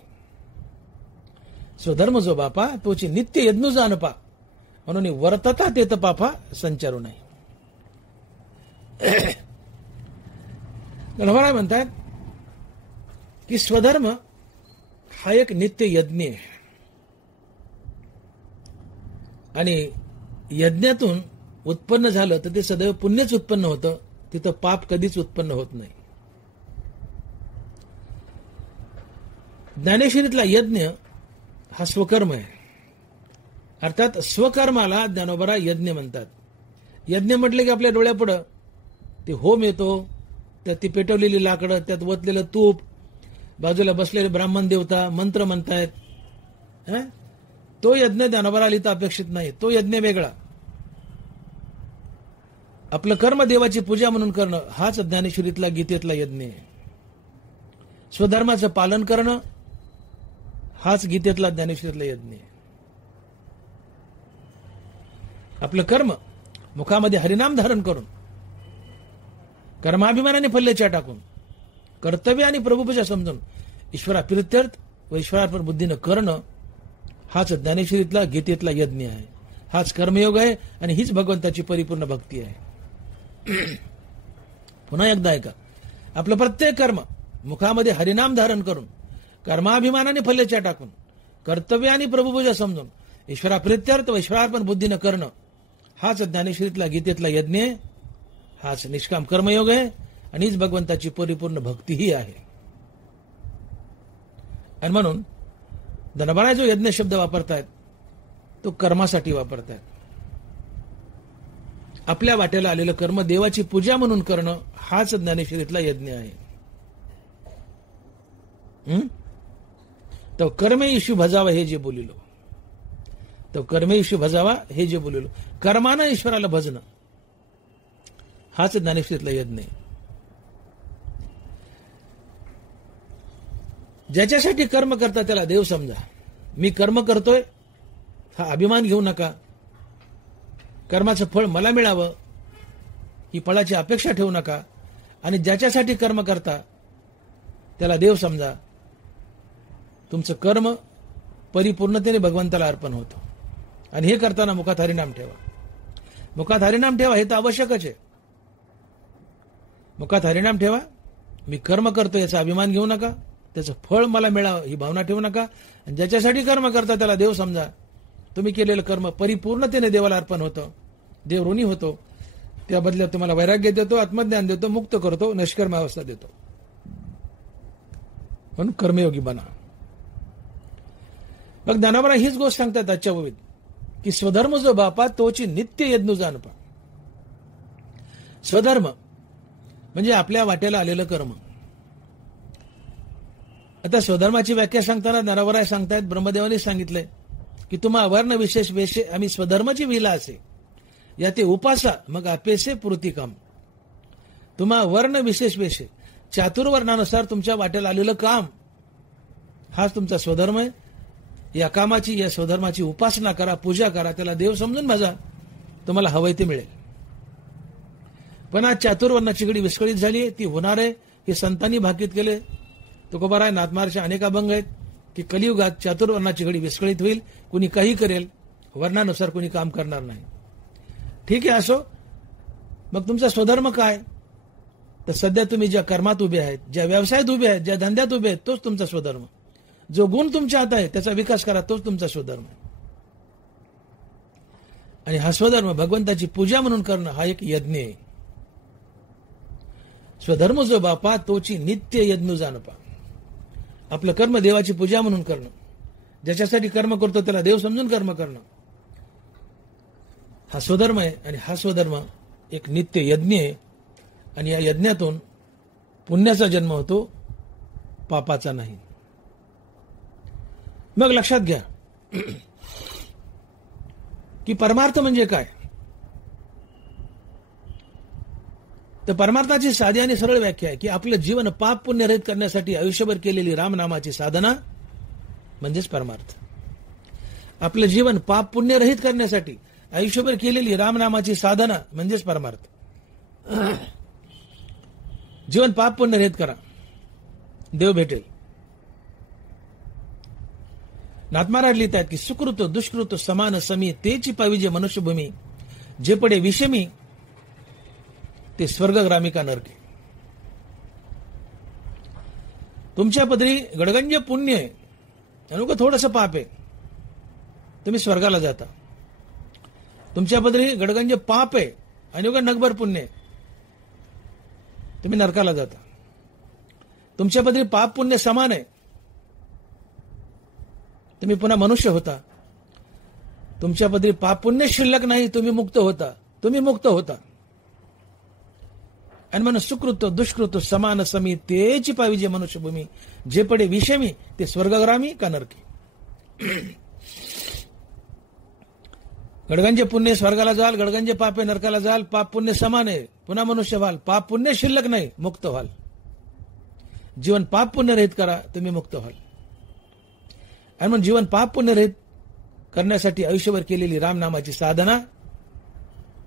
स्वधर्म जो बापा तोची नित्य यज्ञ जाणू पा, म्हणून वर्तता तेत पापा संचारू नाही. गणवराय म्हणतात की स्वधर्म हा एक नित्य यज्ञ आहे, आणि यज्ञातून उत्पन्न झालं तर ते सदैव पुण्यच उत्पन्न होतं, तिथं पाप कधीच उत्पन्न होत नाही. ज्ञानेश्वरीतला यज्ञ हा स्वकर्म आहे, अर्थात स्वकर्माला ज्ञानोबरा यज्ञ म्हणतात. यज्ञ म्हटलं की आपल्या डोळ्यापुढं ते होम येतो, त्यात ती पेटवलेली लाकडं, त्यात ओतलेलं तूप, बाजूला बसलेले ब्राह्मण देवता मंत्र म्हणतायत. तो यज्ञ ज्ञानोबराला इथं अपेक्षित नाही, तो यज्ञ वेगळा. आपलं कर्म देवाची पूजा म्हणून करणं हाच ज्ञानेश्वरीतला, गीतेतला यज्ञ आहे. स्वधर्माचं पालन करणं हाच गीतेतला, ज्ञानेश्वरीतला यज्ञ आहे. आपलं कर्म मुखामध्ये हरिनाम धारण करून, कर्माभिमानाने फल्लेच्या टाकून, कर्तव्य आणि प्रभुपूजा समजून ईश्वराप्रित्यर्थ व ईश्वरार्पण बुद्धीनं करणं हाच ज्ञानेश्वरीतला गीतेतला यज्ञ आहे, हाच कर्मयोग आहे आणि हीच भगवंताची परिपूर्ण भक्ती आहे. पुन्हा एकदा ऐका, आपलं प्रत्येक कर्म मुखामध्ये हरिनाम धारण करून कर्माभिमानाने फल्लेच्या टाकून कर्तव्य आणि प्रभुपूजा समजून ईश्वराप्रित्यर्थ व ईश्वरार्पण बुद्धीनं करणं हाच ज्ञानेश्वरीतला गीतेतला यज्ञ आहे, हाच निष्काम कर्मयोग आहे आणि हीच भगवंताची परिपूर्ण भक्तीही आहे. आणि म्हणून धनबाळा जो यज्ञ शब्द वापरतायत तो कर्मासाठी वापरतायत. आपल्या वाट्याला आलेलं कर्म देवाची पूजा म्हणून करणं हाच ज्ञानेश्वरीतला यज्ञ आहे. तो कर्मे ईशू भजावा हे जे बोलिलो, तो कर्मे ईशू भजावा हे जे बोलिलो, कर्मानं ईश्वराला भजणं हाच ज्ञानेश्वरीतला यज्ञ आहे. ज्याच्यासाठी कर्म करता त्याला देव समजा. मी कर्म करतोय हा अभिमान घेऊ नका. कर्माचं फळ मला मिळावं ही फळाची अपेक्षा ठेवू नका. आणि ज्याच्यासाठी कर्म करता त्याला देव समजा. तुमचं कर्म परिपूर्णतेने भगवंताला अर्पण होतं. आणि हे करताना मुखात हरिनाम ठेवा. मुखात हरिनाम ठेवा हे तर आवश्यकच आहे. मुखात हरिनाम ठेवा. मी कर्म करतो याचा अभिमान घेऊ नका. त्याचं फळ मला मिळावं ही भावना ठेवू नका. आणि ज्याच्यासाठी कर्म करता त्याला देव समजा. तुम्ही केलेलं कर्म परिपूर्णतेने देवाला अर्पण होतं. देव ऋणी होतो. त्या बदल्यात तुम्हाला वैराग्य देतो, आत्मज्ञान देतो, मुक्त करतो, निष्कर्म अवस्था देतो. म्हणून कर्मयोगी बना. मग ज्ञानोबा हीच गोष्ट सांगतात आजच्या ओवीत की स्वधर्म जो बापा तोची नित्य यज्ञ जाणपा. स्वधर्म म्हणजे आपल्या वाट्याला आलेलं कर्म. आता स्वधर्माची व्याख्या सांगताना ज्ञानोबा सांगतायत ब्रह्मदेवाने सांगितलंय की तुम्हा वर्ण विशेष वेशे आम्ही स्वधर्माची विला असे या ते उपासा मग अपेसे पूर्ती काम. तुम्हा वर्ण विशेष वेशे चातुर्वर्णानुसार तुमच्या वाट्याला आलेलं काम हाच तुमचा स्वधर्म आहे. या कामाची या स्वधर्माची उपासना करा, पूजा करा, त्याला देव समजून भजा. तुम्हाला हवंय ते मिळेल. पण आज चातुर्वर्णाची घडी विस्कळीत झाली आहे. ती होणार आहे हे संतांनी भाकीत केले. तुकोबाराय नाथमारचे अनेक अभंग आहेत की कलियुगात चातुर्वर्णाची घडी विस्कळीत होईल. कुणी काही करेल, वर्णानुसार कुणी काम करणार नाही. ठीक आहे, असो. मग तुमचा स्वधर्म काय? तर सध्या तुम्ही ज्या कर्मात उभे आहेत, ज्या व्यवसायात उभे आहेत, ज्या धंद्यात उभे आहेत, तोच तुमचा स्वधर्म. जो गुण तुमच्या हात आहे त्याचा विकास करा, तोच तुमचा स्वधर्म. आणि हा स्वधर्म भगवंताची पूजा म्हणून करणं हा एक यज्ञ आहे. स्वधर्म जो बापा तोची नित्य यज्ञ जाणपा. आपलं कर्म देवाची पूजा म्हणून करणं, ज्याच्यासाठी कर्म करतो त्याला देव समजून कर्म करणं हा स्वधर्म आहे. आणि हा स्वधर्म एक नित्य यज्ञ आहे. आणि या यज्ञातून पुण्याचा जन्म होतो, पापाचा नाही. मग लक्षात घ्या की परमार्थ म्हणजे काय. तर परमार्थाची साधी आणि सरळ व्याख्या आहे की आपलं जीवन पाप पुण्य रहित करण्यासाठी आयुष्यभर केलेली रामनामाची साधना म्हणजेच परमार्थ. आपलं जीवन पाप पुण्य रहित करण्यासाठी आयुष्यभर केलेली रामनामाची साधना म्हणजेच परमार्थ. जीवन पाप पुण्य रहित करा, देव भेटेल. नाथमाराज लिहितात की सुकृत दुष्कृत समान समी तेची पाविजे मनुष्यभूमी जे पडे विषमी ते स्वर्गग्रामी का नरके. तुमच्या पदरी गडगंज पुण्य आहे आणि उगा थोडंसं पाप आहे, तुम्ही स्वर्गाला जाता. तुमच्या पदरी गडगंज पाप आहे आणि उगा नगभर पुण्य आहे, तुम्ही नरकाला जाता. तुमच्या पदरी पाप पुण्य समान आहे, तुम्ही पुन्हा मनुष्य होता. तुमच्या पदरी पाप पुण्य शिल्लक नाही, तुम्ही मुक्त होता. तुम्ही मुक्त होता. आणि म्हणून सुकृत दुष्कृत समान समी तेची पाविजे मनुष्यभूमी जे पडे विषमी ते स्वर्गग्रामी का नरकी. गडगंज पुण्य स्वर्गाला जाल, गडगंज पाप नरकाला जाल. पाप पुण्य समान आहे, पुन्हा मनुष्य व्हाल. पाप पुण्य शिल्लक नाही, मुक्त व्हाल. जीवन पाप पुण्य रहित करा, तुम्ही मुक्त व्हाल. आणि म्हणून जीवन पाप पुण्य रहित करण्यासाठी आयुष्यभर केलेली रामनामाची साधना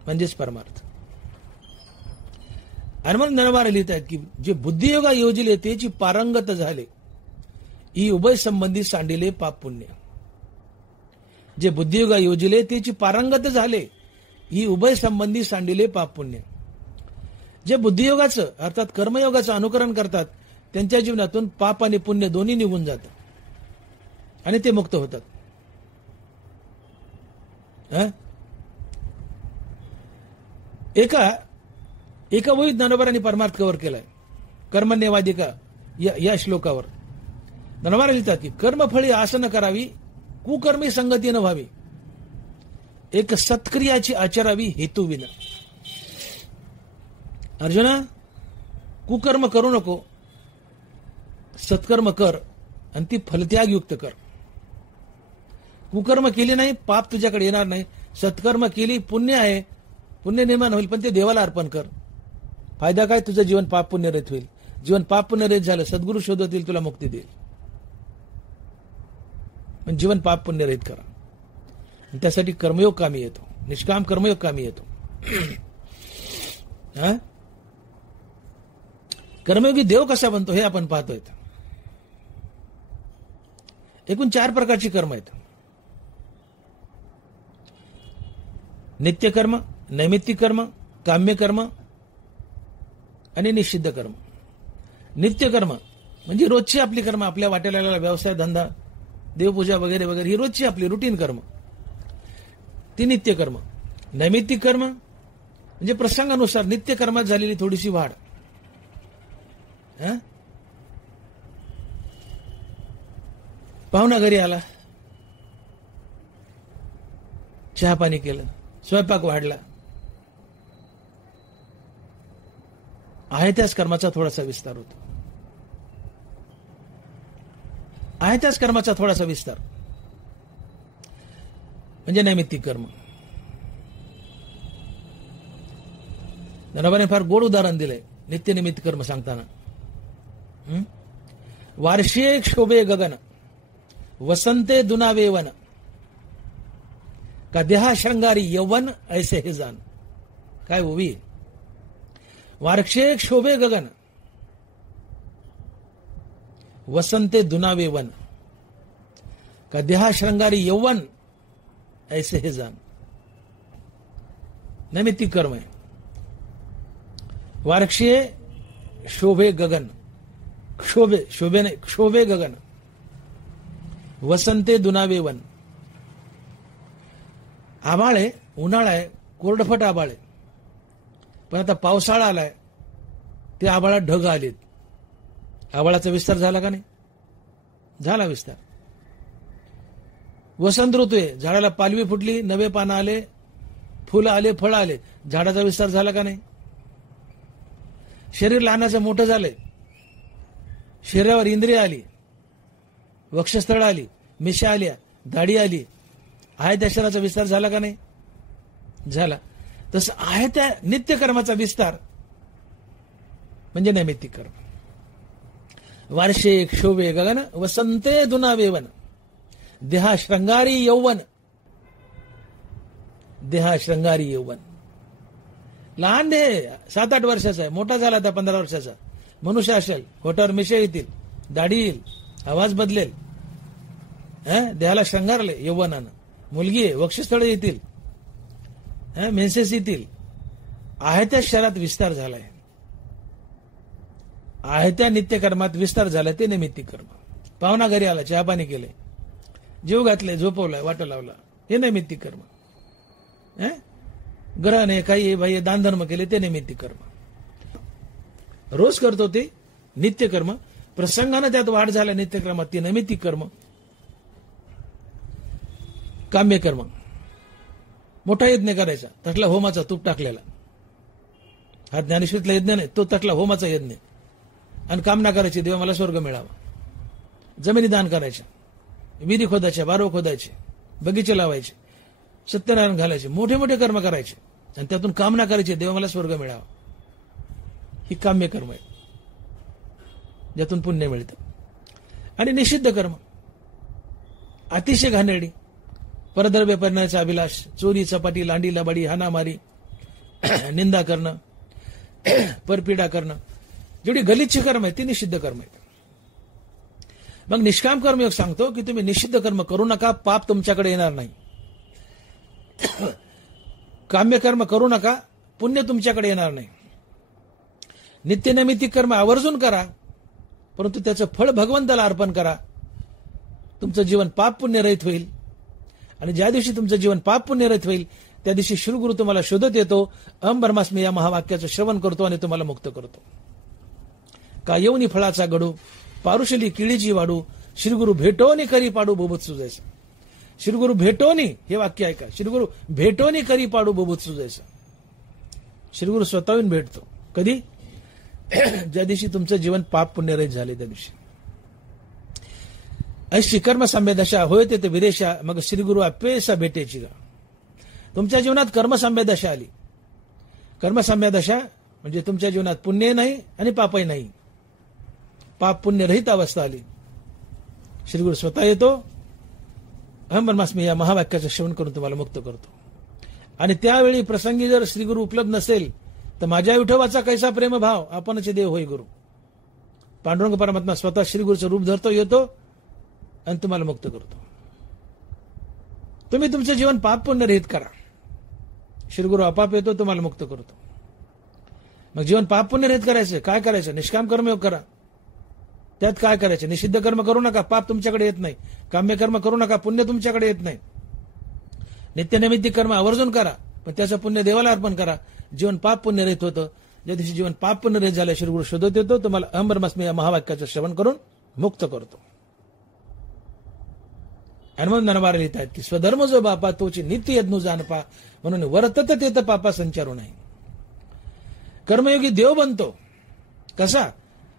म्हणजेच परमार्थ. आणि म्हणून ज्ञानोबा लिहित आहेत की जे बुद्धियोगा योजिले त्याची पारंगत झाले ई उभय संबंधी सांडिले पाप पुण्य. जे बुद्धियोगा योजिले त्याची पारंगत झाले, ही उभय संबंधी सांडिले पाप पुण्य. जे बुद्धियोगाचं अर्थात कर्मयोगाचं अनुकरण करतात त्यांच्या जीवनातून पाप आणि पुण्य दोन्ही निघून जातात आणि ते मुक्त होतात. एका वहीत ज्ञानोबारांनी परमार्थ कव्हर केलाय कर्मण्यवादिका या श्लोकावर. ज्ञानोबा लिहितात की कर्मफळी आसन करावी, कुकर्मी संगती न व्हावी, एक सत्क्रियाची आचरावी हेतूविना. अर्जुना, कुकर्म करू नको, सत्कर्म कर आणि ती फलत्यागयुक्त कर. कुकर्म केली नाही, पाप तुझ्याकडे येणार नाही. सत्कर्म केली, पुण्य आहे, पुण्य निर्माण होईल, पण ते देवाला अर्पण कर. फायदा काय? तुझं जीवन पाप पुण्यरहित होईल. जीवन पाप पुण्यरहित झालं, सद्गुरू शोधत येईल, तुला मुक्ती देईल. पण जीवन पाप पुण्यरहित करा. त्यासाठी कर्मयोग कामी येतो, निष्काम कर्मयोग कामी येतो. कर्मयोगी देव कसा बनतो हे आपण पाहतोय. एकूण 4 प्रकारची कर्म आहेत. नित्यकर्म, नैमित्तिक कर्म, काम्य कर्म आणि निषिद्ध कर्म. नित्यकर्म म्हणजे रोजची आपली कर्म, आपल्या वाट्याला आलेला व्यवसाय, धंदा, देवपूजा वगैरे वगैरे, ही रोजची आपली रुटीन कर्म, ती नित्यकर्म. नैमित्तिक कर्म म्हणजे प्रसंगानुसार नित्यकर्मात झालेली थोडीशी वाढ. पाहुणा घरी आला, चहा पाणी केलं, स्वयंपाक वाढला, आहे त्याच कर्माचा थोडासा विस्तार होतो. आहे त्याच कर्माचा थोडासा विस्तार म्हणजे नैमित्तिक कर्म. ज्ञानोबाने फार गोड उदाहरण दिलंय नित्यनिमित्त कर्म सांगताना. वार्षिक शोभे गगन, वसंते दुनावे वन, का देहा श्रंगारी यवन ऐसे हे जान. काय ओवी? वार्षिक शोभे गगन, वसंते दुनावे वन, का देहा श्रंगारी यौवन ऐसे हे जान. नैमित्तिक कर्म आहे. वार्षिक शोभे गगन, शोभे नाही, क्षोभे गगन, वसंते दुनावे वन. आभाळ आहे, उन्हाळा आहे, कोरडफट आभाळ आहे, पण आता पावसाळा आलाय, ते आभाळात ढग आलेत. आभाळाचा विस्तार झाला का नाही? झाला विस्तार. वसंत ऋतू आहे, झाडाला पालवी फुटली, नवे पानं आले, फुलं आले, फळं आले, झाडाचा विस्तार झाला का नाही? शरीर लहानाचं मोठं झालंय, शरीरावर इंद्रिय आली, वक्षस्थळ आली, मिशा आल्या, दाढी आली, आहे त्या शरीराचा विस्तार झाला का नाही? झाला. तसं आहे त्या नित्यकर्माचा विस्तार म्हणजे नैमित्तिक कर्म. वार्षिक शोभे गगन, वसंते दुनावे वन, देहा श्रंगारी यौवन, देहा श्रंगारी यौवन. लहान देह 7-8 वर्षाचा आहे, मोठा झाला आता 15 वर्षाचा, मनुष्य असेल, होटावर मिशा येतील, दाढी येईल, आवाज बदलेल, देहाला श्रंगारले यौवनानं. मुलगी आहे, वक्षस्थळ येतील, मेन्सेस येतील. आहे त्या शरीरात विस्तार झालाय, आहे त्या नित्यकर्मात विस्तार झालाय, ते नैमित्तिक कर्म. पाहुणा घरी आला, चहा पाणी केले, जीव घातले, झोपवलाय, वाटा लावला, हे नैमित्तिक कर्म. ग्रहण आहे, काही आहे, भाई दानधर्म केले, ते नैमित्तिक कर्म. रोज करतो ते नित्यकर्म, प्रसंगानं त्यात वाढ झाला नित्यकर्मात, ते नैमित्तिक कर्म. काम्य कर्म, मोठा यज्ञ करायचा, तटला होमाचा तूप टाकलेला, हा ज्ञानेश्वरीतला यज्ञ नाही, तो तटला होमाचा यज्ञ. आणि कामना करायची, देवा मला स्वर्ग मिळावा. जमिनी दान करायच्या, विधी खोदायच्या, बारो खोदायचे, बगीचे लावायचे, सत्यनारायण घालायचे, मोठे मोठे कर्म करायचे आणि त्यातून कामना करायची, देवा मला स्वर्ग मिळावा. ही काम्य कर्म आहे, ज्यातून पुण्य मिळतं. आणि निषिद्ध कर्म अतिशय घाणेरडी, परद्रव्य करण्याचा अभिलाष, चोरी, चपाटी, लांडी, लबाडी, हाणामारी, निंदा करणं, परपीडा करणं, जेवढी गलिच्छ कर्म आहे ती निषिद्ध कर्म आहे. मग निष्काम कर्मयोग सांगतो की तुम्ही निषिद्ध कर्म करू नका, पाप तुमच्याकडे येणार नाही. काम्य कर्म करू नका, पुण्य तुमच्याकडे येणार नाही. नित्यनैमित्तिक कर्म आवर्जून करा, परंतु त्याचं फळ भगवंताला अर्पण करा. तुमचं जीवन पाप पुण्यरहित होईल. आणि ज्या दिवशी तुमचं जीवन पाप पुण्यरहित होईल त्या दिवशी श्रीगुरु तुम्हाला शोधत येतो, अहम ब्रह्मास्मी या महावाक्याचं श्रवण करतो आणि तुम्हाला मुक्त करतो. का येऊनी फळाचा गडू, पारुशली किळीची वाडू, श्रीगुरु भेटोनी करी पाडू बुबुत्सू जैसा. श्रीगुरु भेटोनी, हे वाक्य ऐका, श्रीगुरु भेटोनी करी पाडू बुबुत्सू जैसा. श्रीगुरु स्वतःहून भेटतो. कधी? ज्या दिवशी तुमचं जीवन पाप पुण्यरहित झाले त्या दिवशी. ऐशी कर्म साम्य दशा होय ते विदेशा, मग श्रीगुरु अपेसा भेटेची गा. तुमच्या जीवनात कर्मसाम्य दशा आली. कर्मसाम्य दशा म्हणजे तुमच्या जीवनात पुण्य नाही आणि पापही नाही, पाप पुण्यरहित अवस्था आली. श्रीगुरु स्वतः येतो, अहम ब्रह्मास्मी या महावाक्याचं श्रवण करून तुम्हाला मुक्त करतो. आणि त्यावेळी प्रसंगी जर श्रीगुरु उपलब्ध नसेल तर माझ्या विठोबाचा कैसा प्रेमभाव, आपणच देव होय गुरु. पांडुरंग परमात्मा स्वतः श्रीगुरूचं रूप धरतो, येतो आणि तुम्हाला मुक्त करतो. तुम्ही तुमचं जीवन पाप पुण्यरहित करा, श्रीगुरु आपाप येतो, तुम्हाला मुक्त करतो. मग जीवन पाप पुण्यरहित करायचं, काय करायचं? निष्काम कर्मयोग करा. त्यात काय करायचं? निषिद्ध कर्म करू नका, पाप तुमच्याकडे येत नाही. काम्य कर्म करू नका, पुण्य तुमच्याकडे येत नाही. नित्यनैमित्तिक कर्म आवर्जून करा, पण त्याचं पुण्य देवाला अर्पण करा. जीवन पाप पुण्यरहित होतं. ज्या दिवशी जीवन पाप पुण्यरहित झालं श्रीगुरु शोधत येतो, तुम्हाला अहम ब्रह्मास्मी या महावाक्याचं श्रवण करून मुक्त करतो. हनुमान नरवार लिहित आहेत की स्वधर्म जो बापा तोची नित्य यज्ञ जाणपा, म्हणून वर्तत तेत पापा संचारू नाही. कर्मयोगी देव बनतो. कसा?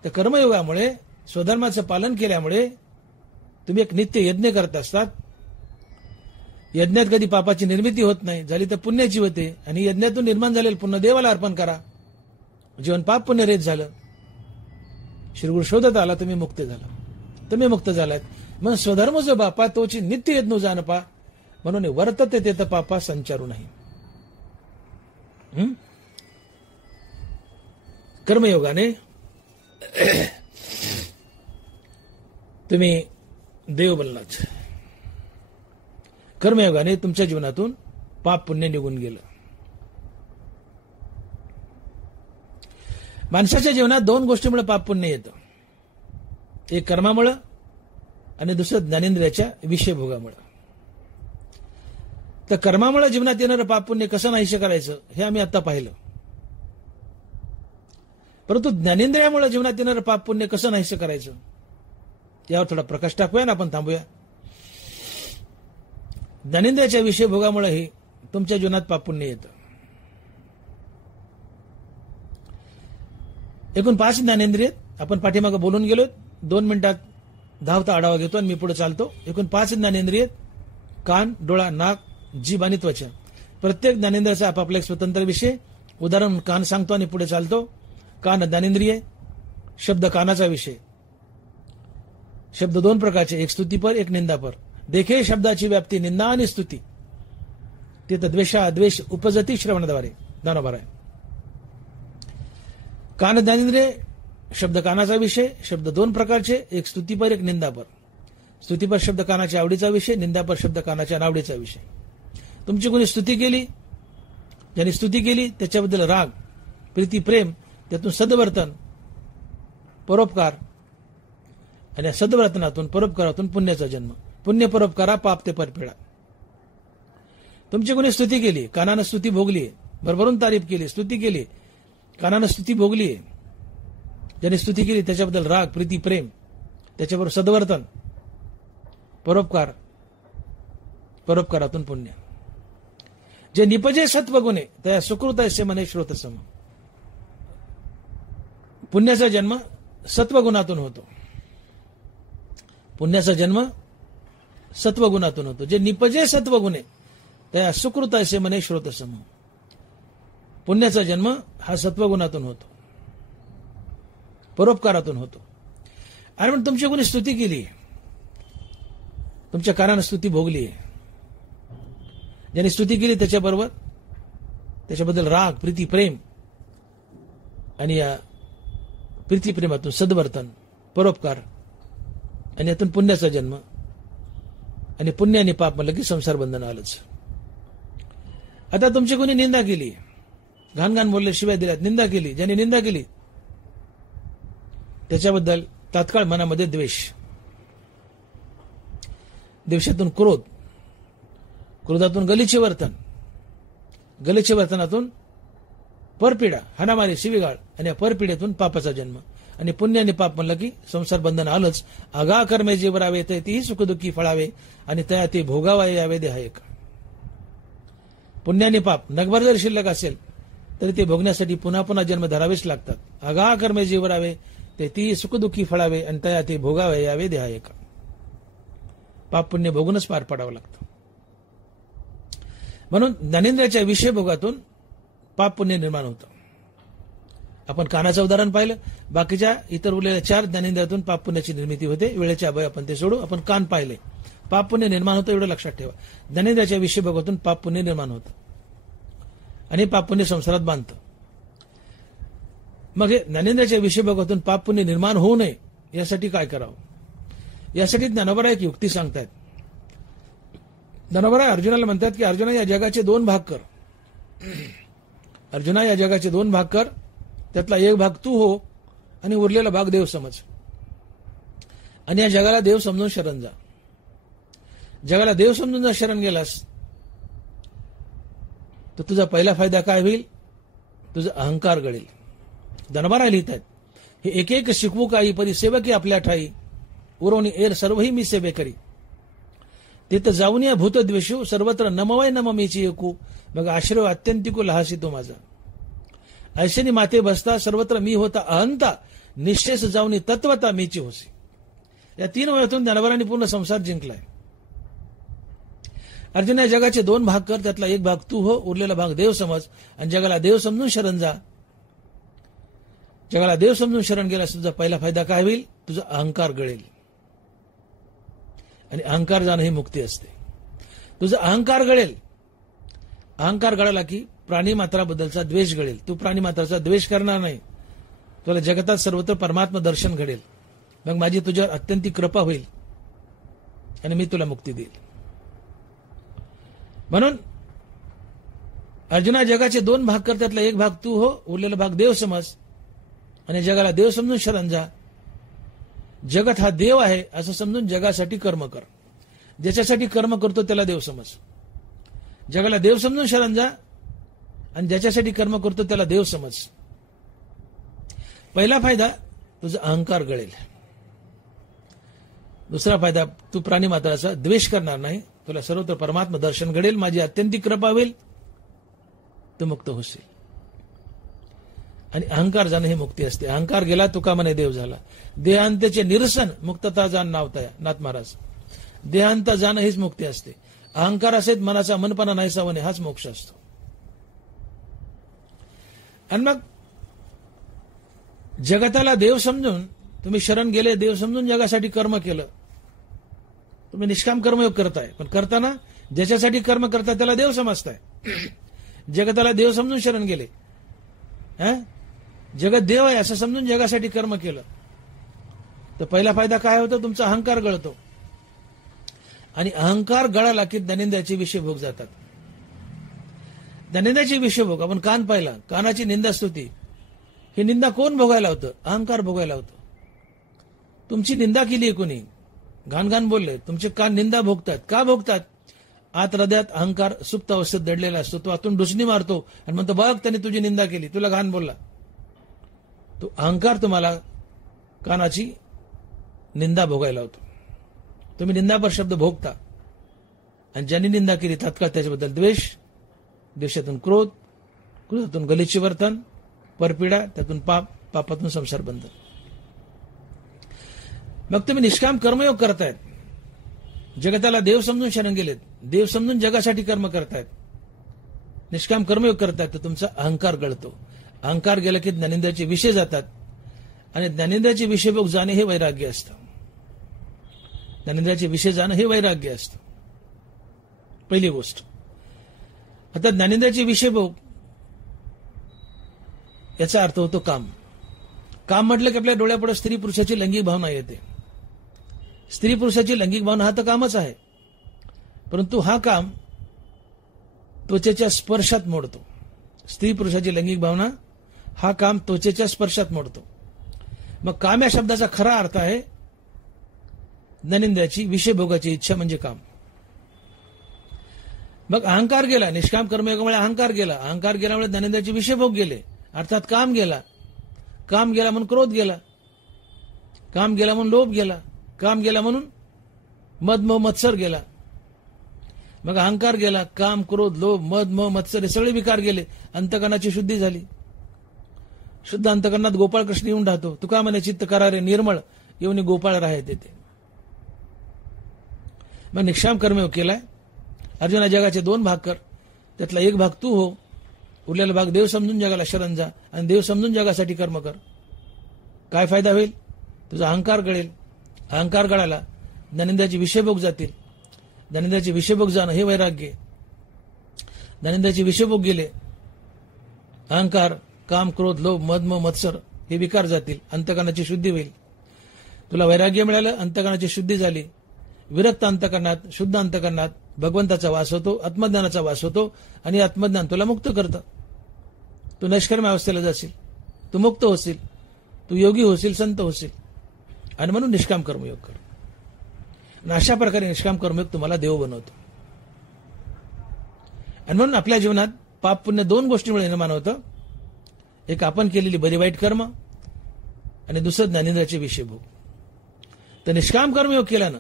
तर कर्मयोगामुळे, स्वधर्माचं पालन केल्यामुळे तुम्ही एक नित्य यज्ञ करत असतात. यज्ञात कधी पापाची निर्मिती होत नाही, झाली तर पुण्याची होते. आणि यज्ञातून निर्माण झालेलं पुन्हा देवाला अर्पण करा. जीवन पाप पुण्यरहित झालं, श्रीगुरु शोधत आला, तुम्ही मुक्त झाला. तुम्ही मुक्त झालात. मग स्वधर्म जो बापा तोची नित्य यज्ञ जाणपा, म्हणून वर्तते तेत पापा संचारू नाही. कर्मयोगाने तुम्ही देव बनलात. कर्मयोगाने तुमच्या जीवनातून पाप पुण्य निघून गेलं. माणसाच्या जीवनात दोन गोष्टीमुळे पाप पुण्य येतं. एक कर्मामुळं आणि दुसरं ज्ञानेंद्रियाच्या विषयभोगामुळे. तर कर्मामुळे जीवनात येणारं पाप पुण्य कसं नाहीसे करायचं हे आम्ही आता पाहिलं. परंतु ज्ञानेंद्रियामुळे जीवनात येणारं पाप पुण्य कसं नाहीसे करायचं यावर थोडा प्रकाश टाकूया ना आपण थांबूया. ज्ञानेंद्रियाच्या विषयभोगामुळेही तुमच्या जीवनात पाप पुण्य येतं. एकूण 5 ज्ञानेंद्रिय आपण पाठीमागे बोलून गेलो. 2 मिनिटात धावता आढावा घेतो आणि मी पुढे चालतो. एकूण 5 ज्ञानेंद्रिय: कान, डोळा, नाक, जीभ आणि त्वचा. प्रत्येक ज्ञानेंद्रियाचा आपापला एक स्वतंत्र विषय. उदाहरण कान सांगतो आणि पुढे चालतो. कान ज्ञानेंद्रिय. शब्द कानाचा विषय. शब्द 2 प्रकारचे, एक स्तुतीपर, एक निंदापर. देखे शब्दाची व्याप्ती निंदा आणि स्तुती. तिथं द्वेषा द्वेष उपजती श्रवणाद्वारे. दानोबार आहे. कान ज्ञानेंद्रिय, शब्द कानाचा विषय. शब्द 2 प्रकारचे, एक स्तुतीपर, एक निंदापर. स्तुतीपर शब्द कानाच्या आवडीचा विषय, निंदापर शब्द कानाच्या नावडीचा विषय. तुमची कोणी स्तुती केली, ज्यांनी स्तुती केली त्याच्याबद्दल राग, प्रीती, प्रेम, त्यातून सद्वर्तन, परोपकार, आणि या सद्वर्तनातून, परोपकारातून पुण्याचा जन्म. पुण्य परोपकारा पाप ते परपिळा. तुमची कोणी स्तुती केली, कानानं स्तुती भोगली, भरभरून तारीफ केली, स्तुती केली, कानानं स्तुती भोगली. ज्यांनी स्तुती केली त्याच्याबद्दल राग, प्रीती, प्रेम, त्याच्याबरोबर सद्वर्तन, परोपकार, परोपकारातून पुण्य. जे निपजे सत्वगुणे त्या सुकृतस्य मने श्रोतसम. पुण्याचा जन्म सत्वगुणातून होतो. पुण्याचा जन्म सत्वगुणातून होतो. जे निपजे सत्वगुणे त्या सुकृतस्य मने श्रोतसम. पुण्याचा जन्म हा सत्वगुणातून होतो, परोपकारातून होतो. आणि पण तुमची कोणी स्तुती केली, तुमच्या कानानं स्तुती भोगली, ज्यांनी स्तुती केली त्याच्याबरोबर त्याच्याबद्दल राग, प्रीती, प्रेम, आणि या प्रीती प्रेमातून सद्वर्तन, परोपकार, आणि यातून पुण्याचा जन्म, आणि पुण्य आणि पाप म्हणलं की संसार बंधन आलंच. आता तुमची कोणी निंदा केली, घाण घाण बोलले, शिवाय दिल्यात, निंदा केली, ज्यांनी निंदा केली त्याच्याबद्दल तात्काळ मनामध्ये द्वेष, द्वेषातून क्रोध, क्रोधातून गलिच्छ वर्तन, गलिच्छ वर्तनातून परपिडा, हाणामारी, शिवीगाळ, आणि या परपिडेतून पापाचा जन्म. आणि पुण्य आणि पाप म्हणलं की संसार बंधन आलंच. आगा कर्मे जे वरावे तर तीही सुखदुःखी फळावे, आणि तया ते भोगावे यावे देहा एक. पुण्य आणि पाप नगभर जर शिल्लक असेल तरी ते भोगण्यासाठी पुन्हा पुन्हा जन्म धरावेच लागतात. आगा कर्मे जे वरावे ते तीही सुखदुःखी फळावे, आणि तया ते भोगावे यावे देहा एक. पाप पुण्य भोगूनच पार पाडावं लागतं. म्हणून ज्ञानेंद्रियाच्या विषय भोगातून पाप पुण्य निर्माण होतं. आपण कानाचं उदाहरण पाहिलं, बाकीच्या इतर उरलेल्या 4 ज्ञानेंद्रियातून पाप पुण्याची निर्मिती होते. वेळेच्या अभावी आपण ते सोडू. आपण कान पाहिले, पाप पुण्य निर्माण होतं, एवढं लक्षात ठेवा. ज्ञानेंद्रियाच्या विषय भोगातून पाप पुण्य निर्माण होतं, आणि पाप पुण्य संसारात बांधतं. मग हे ज्ञानेंद्रियाच्या विषय भोगातून पाप पुण्य निर्माण होऊ नये यासाठी काय करावं? यासाठी ज्ञानोबा एक युक्ती सांगतायत. ज्ञानोबा अर्जुनाला म्हणतात की अर्जुना, या जगाचे 2 भाग कर. अर्जुना, या जगाचे 2 भाग कर, त्यातला एक भाग तू हो, आणि उरलेला भाग देव समज. आणि या जगाला देव समजून शरण जा. जगाला देव समजून जर शरण गेलास तर तुझा पहिला फायदा काय होईल? तुझा अहंकार गळेल. दनबारा लिहितात, हे एक एक शिकवू काही, परी सेवकी आपल्या ठाई, उरवणी एर सर्वही मी सेवे करी. तिथं जाऊन या भूतद्वेषू, सर्वत्र नमवय नम मीची एकू, मग आश्रय अत्यंतिकू लहासी तो माझा. ऐशनी माते बसता, सर्वत्र मी होता अहंता, निश्चेस जाऊनी तत्वता मीची होसी. या 3 वयातून ज्ञानोबांनी पूर्ण संसार जिंकलाय. अर्जुन, या जगाचे 2 भाग कर, त्यातला एक भाग तू हो, उरलेला भाग देव समज, आणि जगाला देव समजून शरण जा. जगाला देव समजून शरण गेल्यास तुझा पहिला फायदा काय होईल? तुझा अहंकार गळेल, आणि अहंकार जाणं ही मुक्ती असते. तुझा अहंकार गळेल. अहंकार गळाला की प्राणी मात्राबद्दलचा द्वेष गळेल. तू प्राणी मात्राचा द्वेष करणार नाही. तुला जगतात सर्वत्र परमात्मा दर्शन घडेल. मग माझी तुझ्यावर अत्यंत कृपा होईल, आणि मी तुला मुक्ती देईल. म्हणून अर्जुना, जगाचे 2 भाग कर, त्यातला एक भाग तू हो, उरलेला भाग देव समज, आणि जगाला देव समजून शरण जा. जगत हा देव आहे असं समजून जगासाठी कर्म कर. ज्याच्यासाठी कर्म करतो त्याला देव समज. जगाला देव समजून शरण जा, आणि ज्याच्यासाठी कर्म करतो त्याला देव समज. पहिला फायदा, तुझा अहंकार गळेल. दुसरा फायदा, तू प्राणी मात्राचा द्वेष करणार नाही. तुला सर्वत्र परमात्मा दर्शन घडेल, माझी अत्यंत कृपा होईल, तू मुक्त होशील. आणि अहंकार जाणं ही मुक्ती असते. अहंकार गेला तुका म्हणे देव झाला. देहांतचे निरसन मुक्तता जाण नावताया नाथ महाराज. देहांत जाणं हीच मुक्ती असते. अहंकार असेल मनाचा मनपणा नाहीसा म्हणे, हाच मोक्ष असतो. आणि मग जगताला देव समजून तुम्ही शरण गेले, देव समजून जगासाठी कर्म केलं, तुम्ही निष्काम कर्मयोग करताय. पण करताना ज्याच्यासाठी कर्म करताय त्याला देव समजताय. जगताला देव समजून शरण गेले, जगत देव आहे असं समजून जगासाठी कर्म केलं, तर पहिला फायदा काय होतो? तुमचा अहंकार गळतो. आणि अहंकार गळाला की ज्ञानेंद्रियाचे विषय भोग जातात. ज्ञानेंद्रियाचे विषय भोग, आपण कान पाहिला, कानाची निंदा स्तुती, ही निंदा कोण भोगायला होतं? अहंकार भोगायला होतं. तुमची निंदा केली कोणी, घाण घाण बोलले, तुमचे कान निंदा भोगतात. का भोगतात? आत हृदयात अहंकार सुप्त अवस्थेत दडलेला असतो. तो आतून डुसणी मारतो आणि म्हणतो, बघ त्याने तुझी निंदा केली, तुला घाण बोलला. तो अहंकार तुम्हाला कानाची निंदा भोगायला होतो. तुम्ही निंदापर शब्द भोगता, आणि ज्यांनी निंदा केली तात्काळ त्याच्याबद्दल द्वेष, द्वेषातून क्रोध, क्रोधातून गलिच्छ वर्तन, परपिडा, त्यातून पाप, पापातून संसार बंधन. मग तुम्ही निष्काम कर्मयोग करतायत, जगताला देव समजून शरण गेलेत, देव समजून जगासाठी कर्म करतायत, निष्काम कर्मयोग करतायत, तर तुमचा अहंकार गळतो. अहंकार गेला की ज्ञानेंद्रियाचे विषय जातात, आणि ज्ञानेंद्रियाचे विषय भोग जाणे हे वैराग्य असतं. ज्ञानेंद्रियाचे विषय जाणं हे वैराग्य असतं, पहिली गोष्ट. आता ज्ञानेंद्रियाचे विषय भोग याचा अर्थ होतो काम. काम म्हटलं की आपल्या डोळ्यापुढे स्त्री पुरुषाची लैंगिक भावना येते. स्त्री पुरुषाची लैंगिक भावना हा तर कामच आहे, परंतु हा काम त्वचेच्या स्पर्शात मोडतो. स्त्री पुरुषाची लैंगिक भावना हा काम त्वचेच्या स्पर्शात मोडतो. मग काम या शब्दाचा खरा अर्थ आहे ज्ञानेंद्रियाची विषयभोगाची इच्छा म्हणजे काम. मग अहंकार गेला, निष्काम कर्मयोगामुळे अहंकार गेला, अहंकार गेल्यामुळे ज्ञानेंद्रियाचे विषयभोग गेले, अर्थात काम गेला. काम गेला म्हणून क्रोध गेला, काम गेला म्हणून लोभ गेला, काम गेला म्हणून मद मोह मत्सर गेला. मग अहंकार गेला, काम क्रोध लोभ मद मोह मत्सर हे सगळे विकार गेले, अंतकरणाची शुद्धी झाली. शुद्ध अंतकरणात गोपाळ कृष्ण येऊन राहतो. तुका म्हणे चित्त करारे निर्मळ, येऊन गोपाळ राहते ते. मग निष्काम कर्मयोग केलाय. अर्जुना जगाचे 2 भाग कर, त्यातला एक भाग तू हो, उरलेला भाग देव समजून जगाला शरण जा आणि देव समजून जगासाठी कर्म कर. काय फायदा होईल? तुझा अहंकार गळेल. अहंकार गळाला ज्ञानेंद्रियाचे विषयभोग जातील. ज्ञानेंद्रियाचे विषयभोग जाणं हे वैराग्य. ज्ञानेंद्रियाचे विषयभोग गेले, अहंकार काम क्रोध लोभ मद मोह मत्सर हे विकार जातील, अंतकरणाची शुद्धी होईल. तुला वैराग्य मिळालं, अंतकरणाची शुद्धी झाली. विरक्त अंतकरणात शुद्ध अंतकरणात भगवंताचा वास होतो, आत्मज्ञानाचा वास होतो आणि आत्मज्ञान तुला मुक्त करतं. तू नैष्कर्म्य अवस्थेला जाशील, तू मुक्त होशील, तू योगी होशील, संत होशील. आणि म्हणून निष्काम कर्मयोग कर. आणि अशा प्रकारे निष्काम कर्मयोग तुम्हाला देव बनवतो. आणि म्हणून आपल्या जीवनात पाप पुण्य 2 गोष्टींमुळे निर्माण होतं. एक आपण केलेली बरी वाईट कर्म आणि दुसरं ज्ञानेंद्रियाचे विषयभोग. तर निष्काम कर्मयोग केल्यानं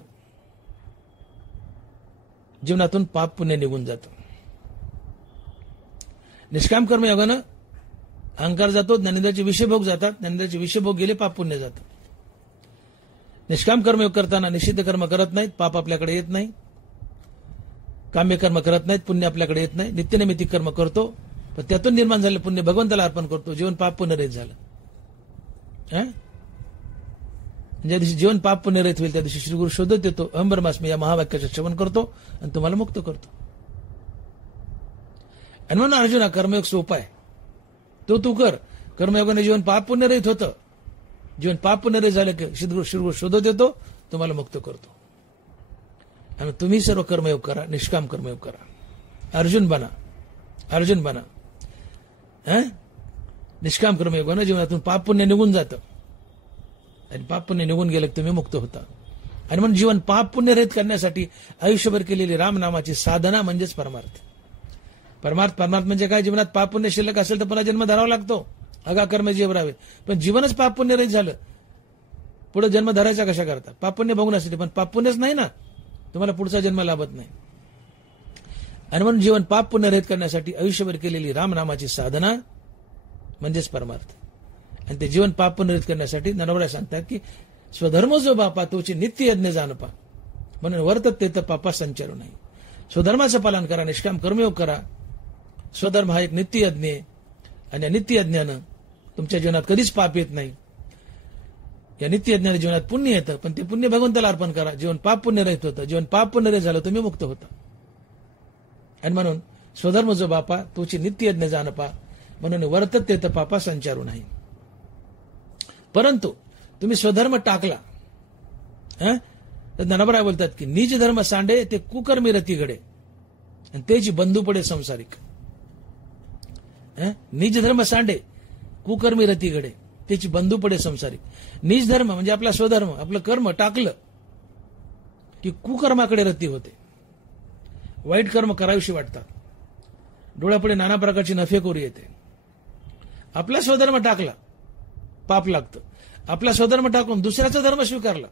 जीवनातून पाप पुण्य निघून जातं. निष्काम कर्मयोगानं अहंकार जातो, ज्ञानेंद्रियाचे विषयभोग जातात, ज्ञानेंद्रियाचे विषयभोग गेले, पाप पुण्य जातं. निष्काम कर्मयोग करताना निषिद्ध कर्म करत नाहीत, पाप आपल्याकडे येत नाही. काम्य कर्म करत नाहीत, पुण्य आपल्याकडे येत नाही. नित्यनैमित्तिक कर्म करतो, पण त्यातून निर्माण झालेलं पुण्य भगवंताला अर्पण करतो. जीवन पाप पुण्यरहित झालं. ज्या दिवशी जीवन पाप पुण्यरहित होईल त्या दिवशी श्री गुरु शोधत येतो, अहम ब्रह्मास्मी या महावाक्याचं श्रवण करतो आणि तुम्हाला मुक्त करतो. आणि म्हणून अर्जुना कर्मयोग सोपा आहे, तो तू कर. कर्मयोगाने जीवन पाप पुण्यरहित होतं. जीवन पाप पुण्यरहित झालं की श्री गुरु शोधत येतो, तुम्हाला मुक्त करतो. आणि तुम्ही सर्व कर्मयोग करा, निष्काम कर्मयोग करा. अर्जुन बना, अर्जुन बना. निष्काम कर्मयोगानं जीवनातून पाप पुण्य निघून जातं आणि पाप पुण्य निघून गेलं की तुम्ही मुक्त होता. आणि म्हणून जीवन पाप पुण्य रहित करण्यासाठी आयुष्यभर केलेली रामनामाची साधना म्हणजेच परमार्थ. परमार्थ म्हणजे काय? जीवनात पाप पुण्य शिल्लक असेल तर पुन्हा जन्म धरावा लागतो, अगा कर्म जीवरावे. पण जीवनच पाप पुण्य रहित झालं, पुढे जन्म धरायचा कशा करता? पाप पुण्य बघण्यासाठी. पण पाप पुण्यच नाही ना, तुम्हाला पुढचा जन्म लाभत नाही. आणि म्हणून जीवन पाप पुण्य रहित करण्यासाठी आयुष्यभर केलेली रामनामाची साधना म्हणजेच परमार्थ. आणि ते जीवन पाप पुण्य रहित करण्यासाठी नरवरा सांगतात की स्वधर्म जो बापा तोची नित्य यज्ञ जाणपा, म्हणून वर्तत ते तर पापा संचारू नाही. स्वधर्माचं पालन करा, निष्काम कर्मयोग करा. स्वधर्म हा एक नित्य यज्ञ आहे आणि या नित्य यज्ञानं तुमच्या जीवनात कधीच पाप येत नाही. या नित्य यज्ञाने जीवनात पुण्य येतं, पण ते पुण्य भगवंताला अर्पण करा. जीवन पाप पुण्य रहित होतं, जीवन पाप पुण्य रहित झालं तुम्ही मुक्त होता. आणि म्हणून स्वधर्म जो बापा तोची नित्य यज्ञ जाणपा, म्हणून वर्तत ते तर पापा संचारू नाही. परंतु तुम्ही स्वधर्म टाकला तर ज्ञानोबा बोलतात की निज धर्म सांडे ते कुकर्मी रती घडे आणि तेची बंधू पडे संसारिक. निज धर्म सांडे कुकर्मी रती घडे त्याची बंधू पडे संसारिक. निज धर्म म्हणजे आपला स्वधर्म, आपलं कर्म टाकलं की कुकर्माकडे रती होते. वाईट कर्म करावीशी वाटतात, डोळ्यापुढे नाना प्रकारची नफेखोरी येते. आपला स्वधर्म टाकला पाप लागतं. आपला स्वधर्म टाकून दुसऱ्याचा धर्म स्वीकारला.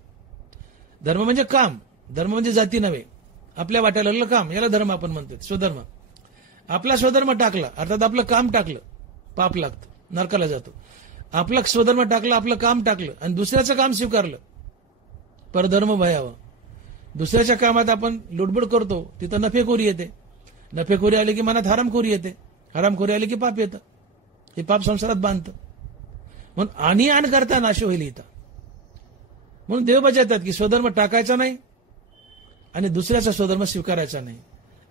धर्म म्हणजे काम, धर्म म्हणजे जाती नव्हे, आपल्या वाट्याला लागलं काम, याला धर्म आपण म्हणतो, स्वधर्म. आपला स्वधर्म टाकला अर्थात आपलं काम टाकलं, पाप लागतं, नरकाला जातो. आपला स्वधर्म टाकला, आपलं काम टाकलं आणि दुसऱ्याचं काम स्वीकारलं, परधर्म भयावं. दुसऱ्याच्या कामात आपण लुडबुड करतो, तिथं नफेखोरी येते. नफेखोरी आली की मनात हरामखोरी येते, हरामखोरी आली की पाप येतं. हे पाप संसारात बांधतं. म्हणून आणि आण करता नाश होईल इथं. म्हणून देव बजावतात की स्वधर्म टाकायचा नाही आणि दुसऱ्याचा स्वधर्म स्वीकारायचा नाही.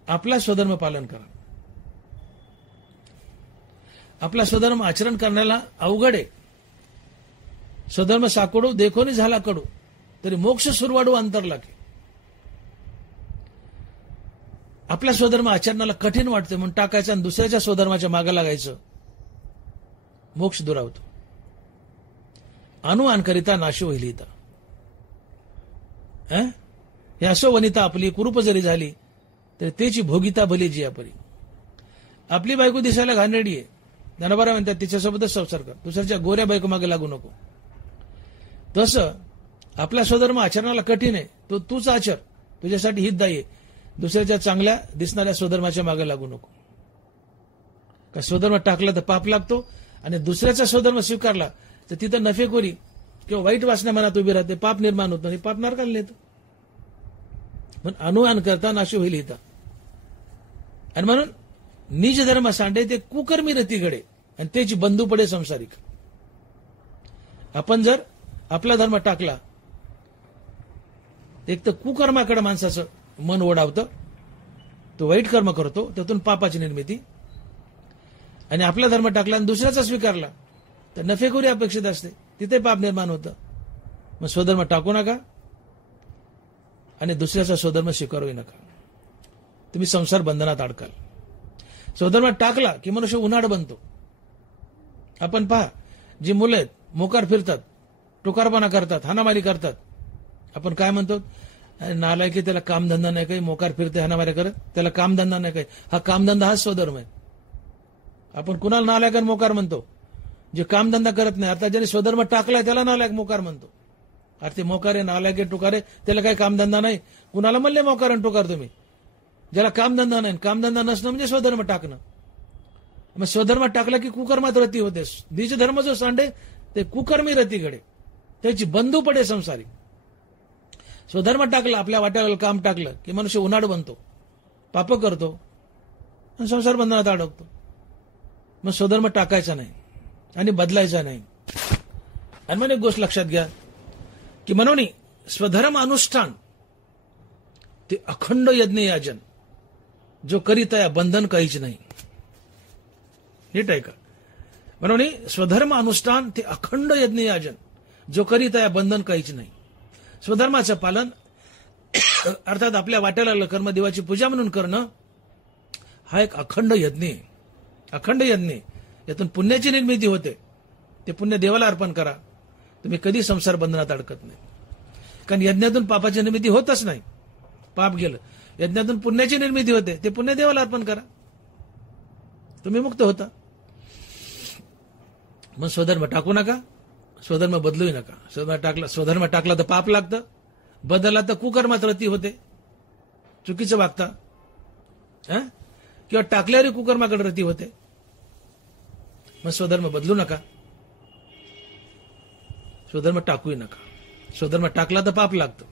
आपला स्वधर्म पालन करा. आपला स्वधर्म आचरण करण्याला अवघड आहे. स्वधर्म साकडू देखोनी झाला कडू. तरी मोक्ष सुरवाडू अंतरला की आपला स्वधर्म आचरणाला कठीण वाटते म्हणून टाकायचं आणि दुसऱ्याच्या स्वधर्माच्या मागे लागायचं, मोक्ष दुरावतो. अनुमान करिता नाशो होईल. हे असो वनिता आपली कुरूप जरी झाली तरी त्याची भोगिता भली जी आपली. आपली बायको दिसायला घाणेरडी आहे, ज्ञानोबा म्हणतात तिच्यासोबतच संसार कर, दुसऱ्याच्या गोऱ्या बायको मागे लागू नको. तसं आपला स्वधर्म आचरणाला कठीण आहे, तो तूच आचर, तुझ्यासाठी हितदायी आहे. दुसऱ्याच्या चांगल्या दिसणाऱ्या स्वधर्माच्या मागे लागू नको. का स्वधर्म टाकला तर पाप लागतो आणि दुसऱ्याचा स्वधर्म स्वीकारला तर तिथं नफेखोरी किंवा वाईट वासना मनात उभी राहते, पाप निर्माण होत नाही, पाप नरकाला नेतं. म्हणून अनुमान करता नाशो होईल इथं. आणि म्हणून निज धर्म सांडे ते कुकर्मी रतीकडे आणि त्याची बंधू पडे संसारिक. आपण जर आपला धर्म टाकला, एक तर कुकर्माकडे माणसाचं मन ओढावतं, तो वाईट कर्म करतो, त्यातून पापाची निर्मिती. आणि आपला धर्म टाकला आणि दुसऱ्याचा स्वीकारला तर नफेखोरी अपेक्षित असते, तिथे पाप निर्माण होतं. मग स्वधर्म टाकू नका आणि दुसऱ्याचा स्वधर्म स्वीकारू नका, तुम्ही संसार बंधनात अडकाल. स्वधर्म टाकला की मनुष्य उन्हाळ बनतो. आपण पहा, जी मुलं आहेत मोकार फिरतात, टोकारपणा करतात, हाणामारी करतात, आपण काय म्हणतो, नालायक की त्याला कामधंदा नाही काही, मोकार फिरते हाणामारी करत, त्याला कामधंदा नाही काही. हा कामधंदा हाच स्वधर्म आहे. आपण कुणाला नालायक आणि मोकार म्हणतो? जे कामधंदा करत नाही. अर्थात ज्याने स्वधर्म टाकलाय त्याला नालायक मोकार म्हणतो. अरे ते मोकारे नालायक टुकारे, त्याला काही कामधंदा नाही. कुणाला म्हणले मोकार आणि टुकार तुम्ही? ज्याला कामधंदा नाही, कामधंदा नसणं म्हणजे स्वधर्म टाकणं. मग स्वधर्म टाकला की कुकर्मात रती होते. द्विज धर्म जो सांडे ते कुकर्मी रतीकडे, त्याची बंधू पडे संसारिक. स्वधर्म टाकला, आपल्या वाट्याला काम टाकलं की मनुष्य उन्हाळ बनतो, पाप करतो आणि संसार बंधनात अडकतो. मग स्वधर्म टाकायचा नाही आणि बदलायचा नाही. आणि मग एक गोष्ट लक्षात घ्या की म्हणून स्वधर्म अनुष्ठान ते अखंड यज्ञ याजन जो करीत आहे बंधन काहीच नाही. नीट आहे का? म्हणून स्वधर्म अनुष्ठान ते अखंड यज्ञ याजन जो करीत आहे बंधन काहीच नाही. स्वधर्माचं पालन अर्थात आपल्या वाट्याला कर्मदेवाची पूजा म्हणून करणं हा एक अखंड यज्ञ आहे. अखंड यज्ञ, यातून पुण्याची निर्मिती होते. ते पुण्य देवाला अर्पण करा, तुम्ही कधी संसार बंधनात अडकत नाही. कारण यज्ञातून पापाची निर्मिती होतच नाही, पाप गेलं. यज्ञातून पुण्याची निर्मिती होते, ते पुण्य देवाला अर्पण करा, तुम्ही मुक्त होता. मग स्वधर्म टाकू नका, स्वधर्म बदलू नका. स्वधर्म टाकला तर पाप लागतं, बदलला तर कुकर्मात रती होते, चुकीचं वागता, किंवा टाकल्यावर कुकर्माकडे रती होते. मग स्वधर्म बदलू नका, स्वधर्म टाकूही नका. स्वधर्म टाकला तर पाप लागतं,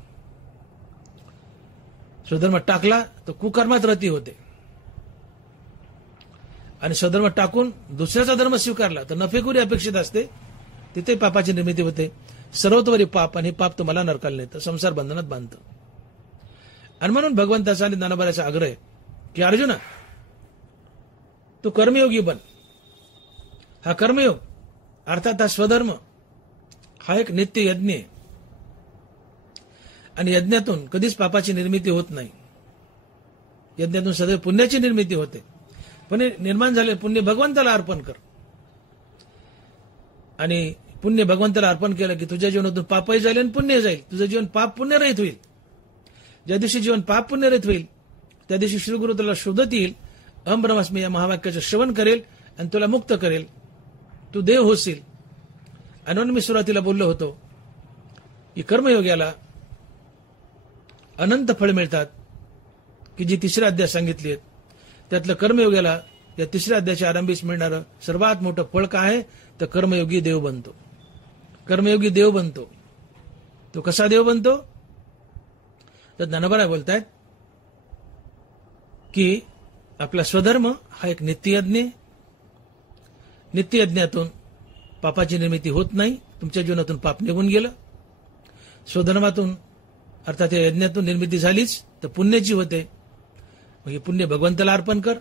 स्वधर्म टाकला तर कुकर्मात रती होते. आणि स्वधर्म टाकून दुसऱ्याचा धर्म स्वीकारला तर नफेखोरी अपेक्षित असते, तिथे पापाची निर्मिती होते. सर्वतोपरी पाप, आणि पाप तुम्हाला नरकाला नेतं, संसार बंधनात बांधतं. आणि म्हणून भगवंताचा आणि ज्ञानोबाचा आग्रह आहे की अर्जुना, तू कर्मयोगी बन. हा कर्मयोग अर्थात हा स्वधर्म हा एक नित्य यज्ञ आहे. आणि यज्ञातून कधीच पापाची निर्मिती होत नाही. यज्ञातून सदैव पुण्याची निर्मिती होते. पण निर्माण झाले पुण्य भगवंताला अर्पण कर. आणि पुण्य भगवंताला अर्पण केलं की तुझ्या जीवनातून पापही जाईल आणि पुण्य जाईल. तुझं जीवन पाप पुण्यरहित होईल. ज्या दिवशी जीवन पाप पुण्यरहित होईल त्या दिवशी श्रीगुरु तुला शोधत येईल, अहम ब्रह्मास्मी या महावाक्याचं श्रवण करेल आणि तुला मुक्त करेल, तू देव होशील. आणि मी सुरुवातीला बोललो होतो की कर्मयोग्याला अनंत फळ मिळतात, की जी तिसऱ्या अध्याय सांगितली आहेत त्यातलं कर्मयोग्याला या तिसऱ्या अध्यायाच्या आरंभीस मिळणारं सर्वात मोठं फळ काय आहे तर कर्मयोगी देव बनतो. कर्मयोगी देव बनतो. तो कसा देव बनतो तर ज्ञानोबा बोलतायत की आपला स्वधर्म हा एक नित्ययज्ञ. नित्ययज्ञातून पापाची निर्मिती होत नाही, तुमच्या जीवनातून पाप निघून गेलं. स्वधर्मातून अर्थात या यज्ञातून निर्मिती झालीच तर पुण्याची होते. मग हे पुण्य भगवंताला अर्पण कर,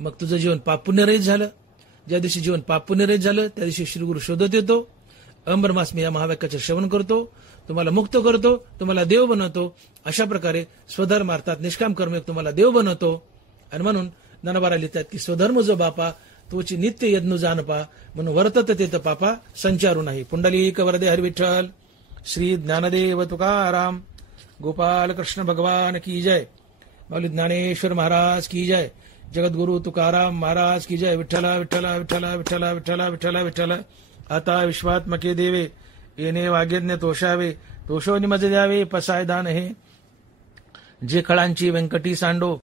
मग तुझं जीवन पाप पुण्यरहित झालं. ज्या दिवशी जीवन पाप पुण्यरहित झालं त्या दिवशी श्रीगुरु शोधत येतो अमरमास्मी या महावाक्याचे श्रवण करतो, तुम्हाला मुक्त करतो, तुम्हाला देव बनवतो. अशा प्रकारे स्वधर्म अर्थात निष्काम कर्मयोग तुम्हाला देव बनवतो. आणि म्हणून ज्ञानोबा लिहितात की स्वधर्म जो बापा तोची नित्य यज्ञ जानपा म्हणून वर्तत तेत पापा संचारू नाही. पुंडलिक वरदे हरी विठ्ठल. श्री ज्ञानदेव तुकाराम गोपाल कृष्ण भगवान की जय. माऊली ज्ञानेश्वर महाराज की जय. जगद्गुरु तुकाराम महाराज की जय. विठ्ठला विठ्ठला विठ्ठला विठ्ठला विठ्ठला विठ्ठला विठ्ठल. आता विश्वात्मके देवे येणे वाग्यज्ञ तोषावे, तोषो निमज द्यावे पसाय दान हे. जे खळांची व्यंकटी सांडो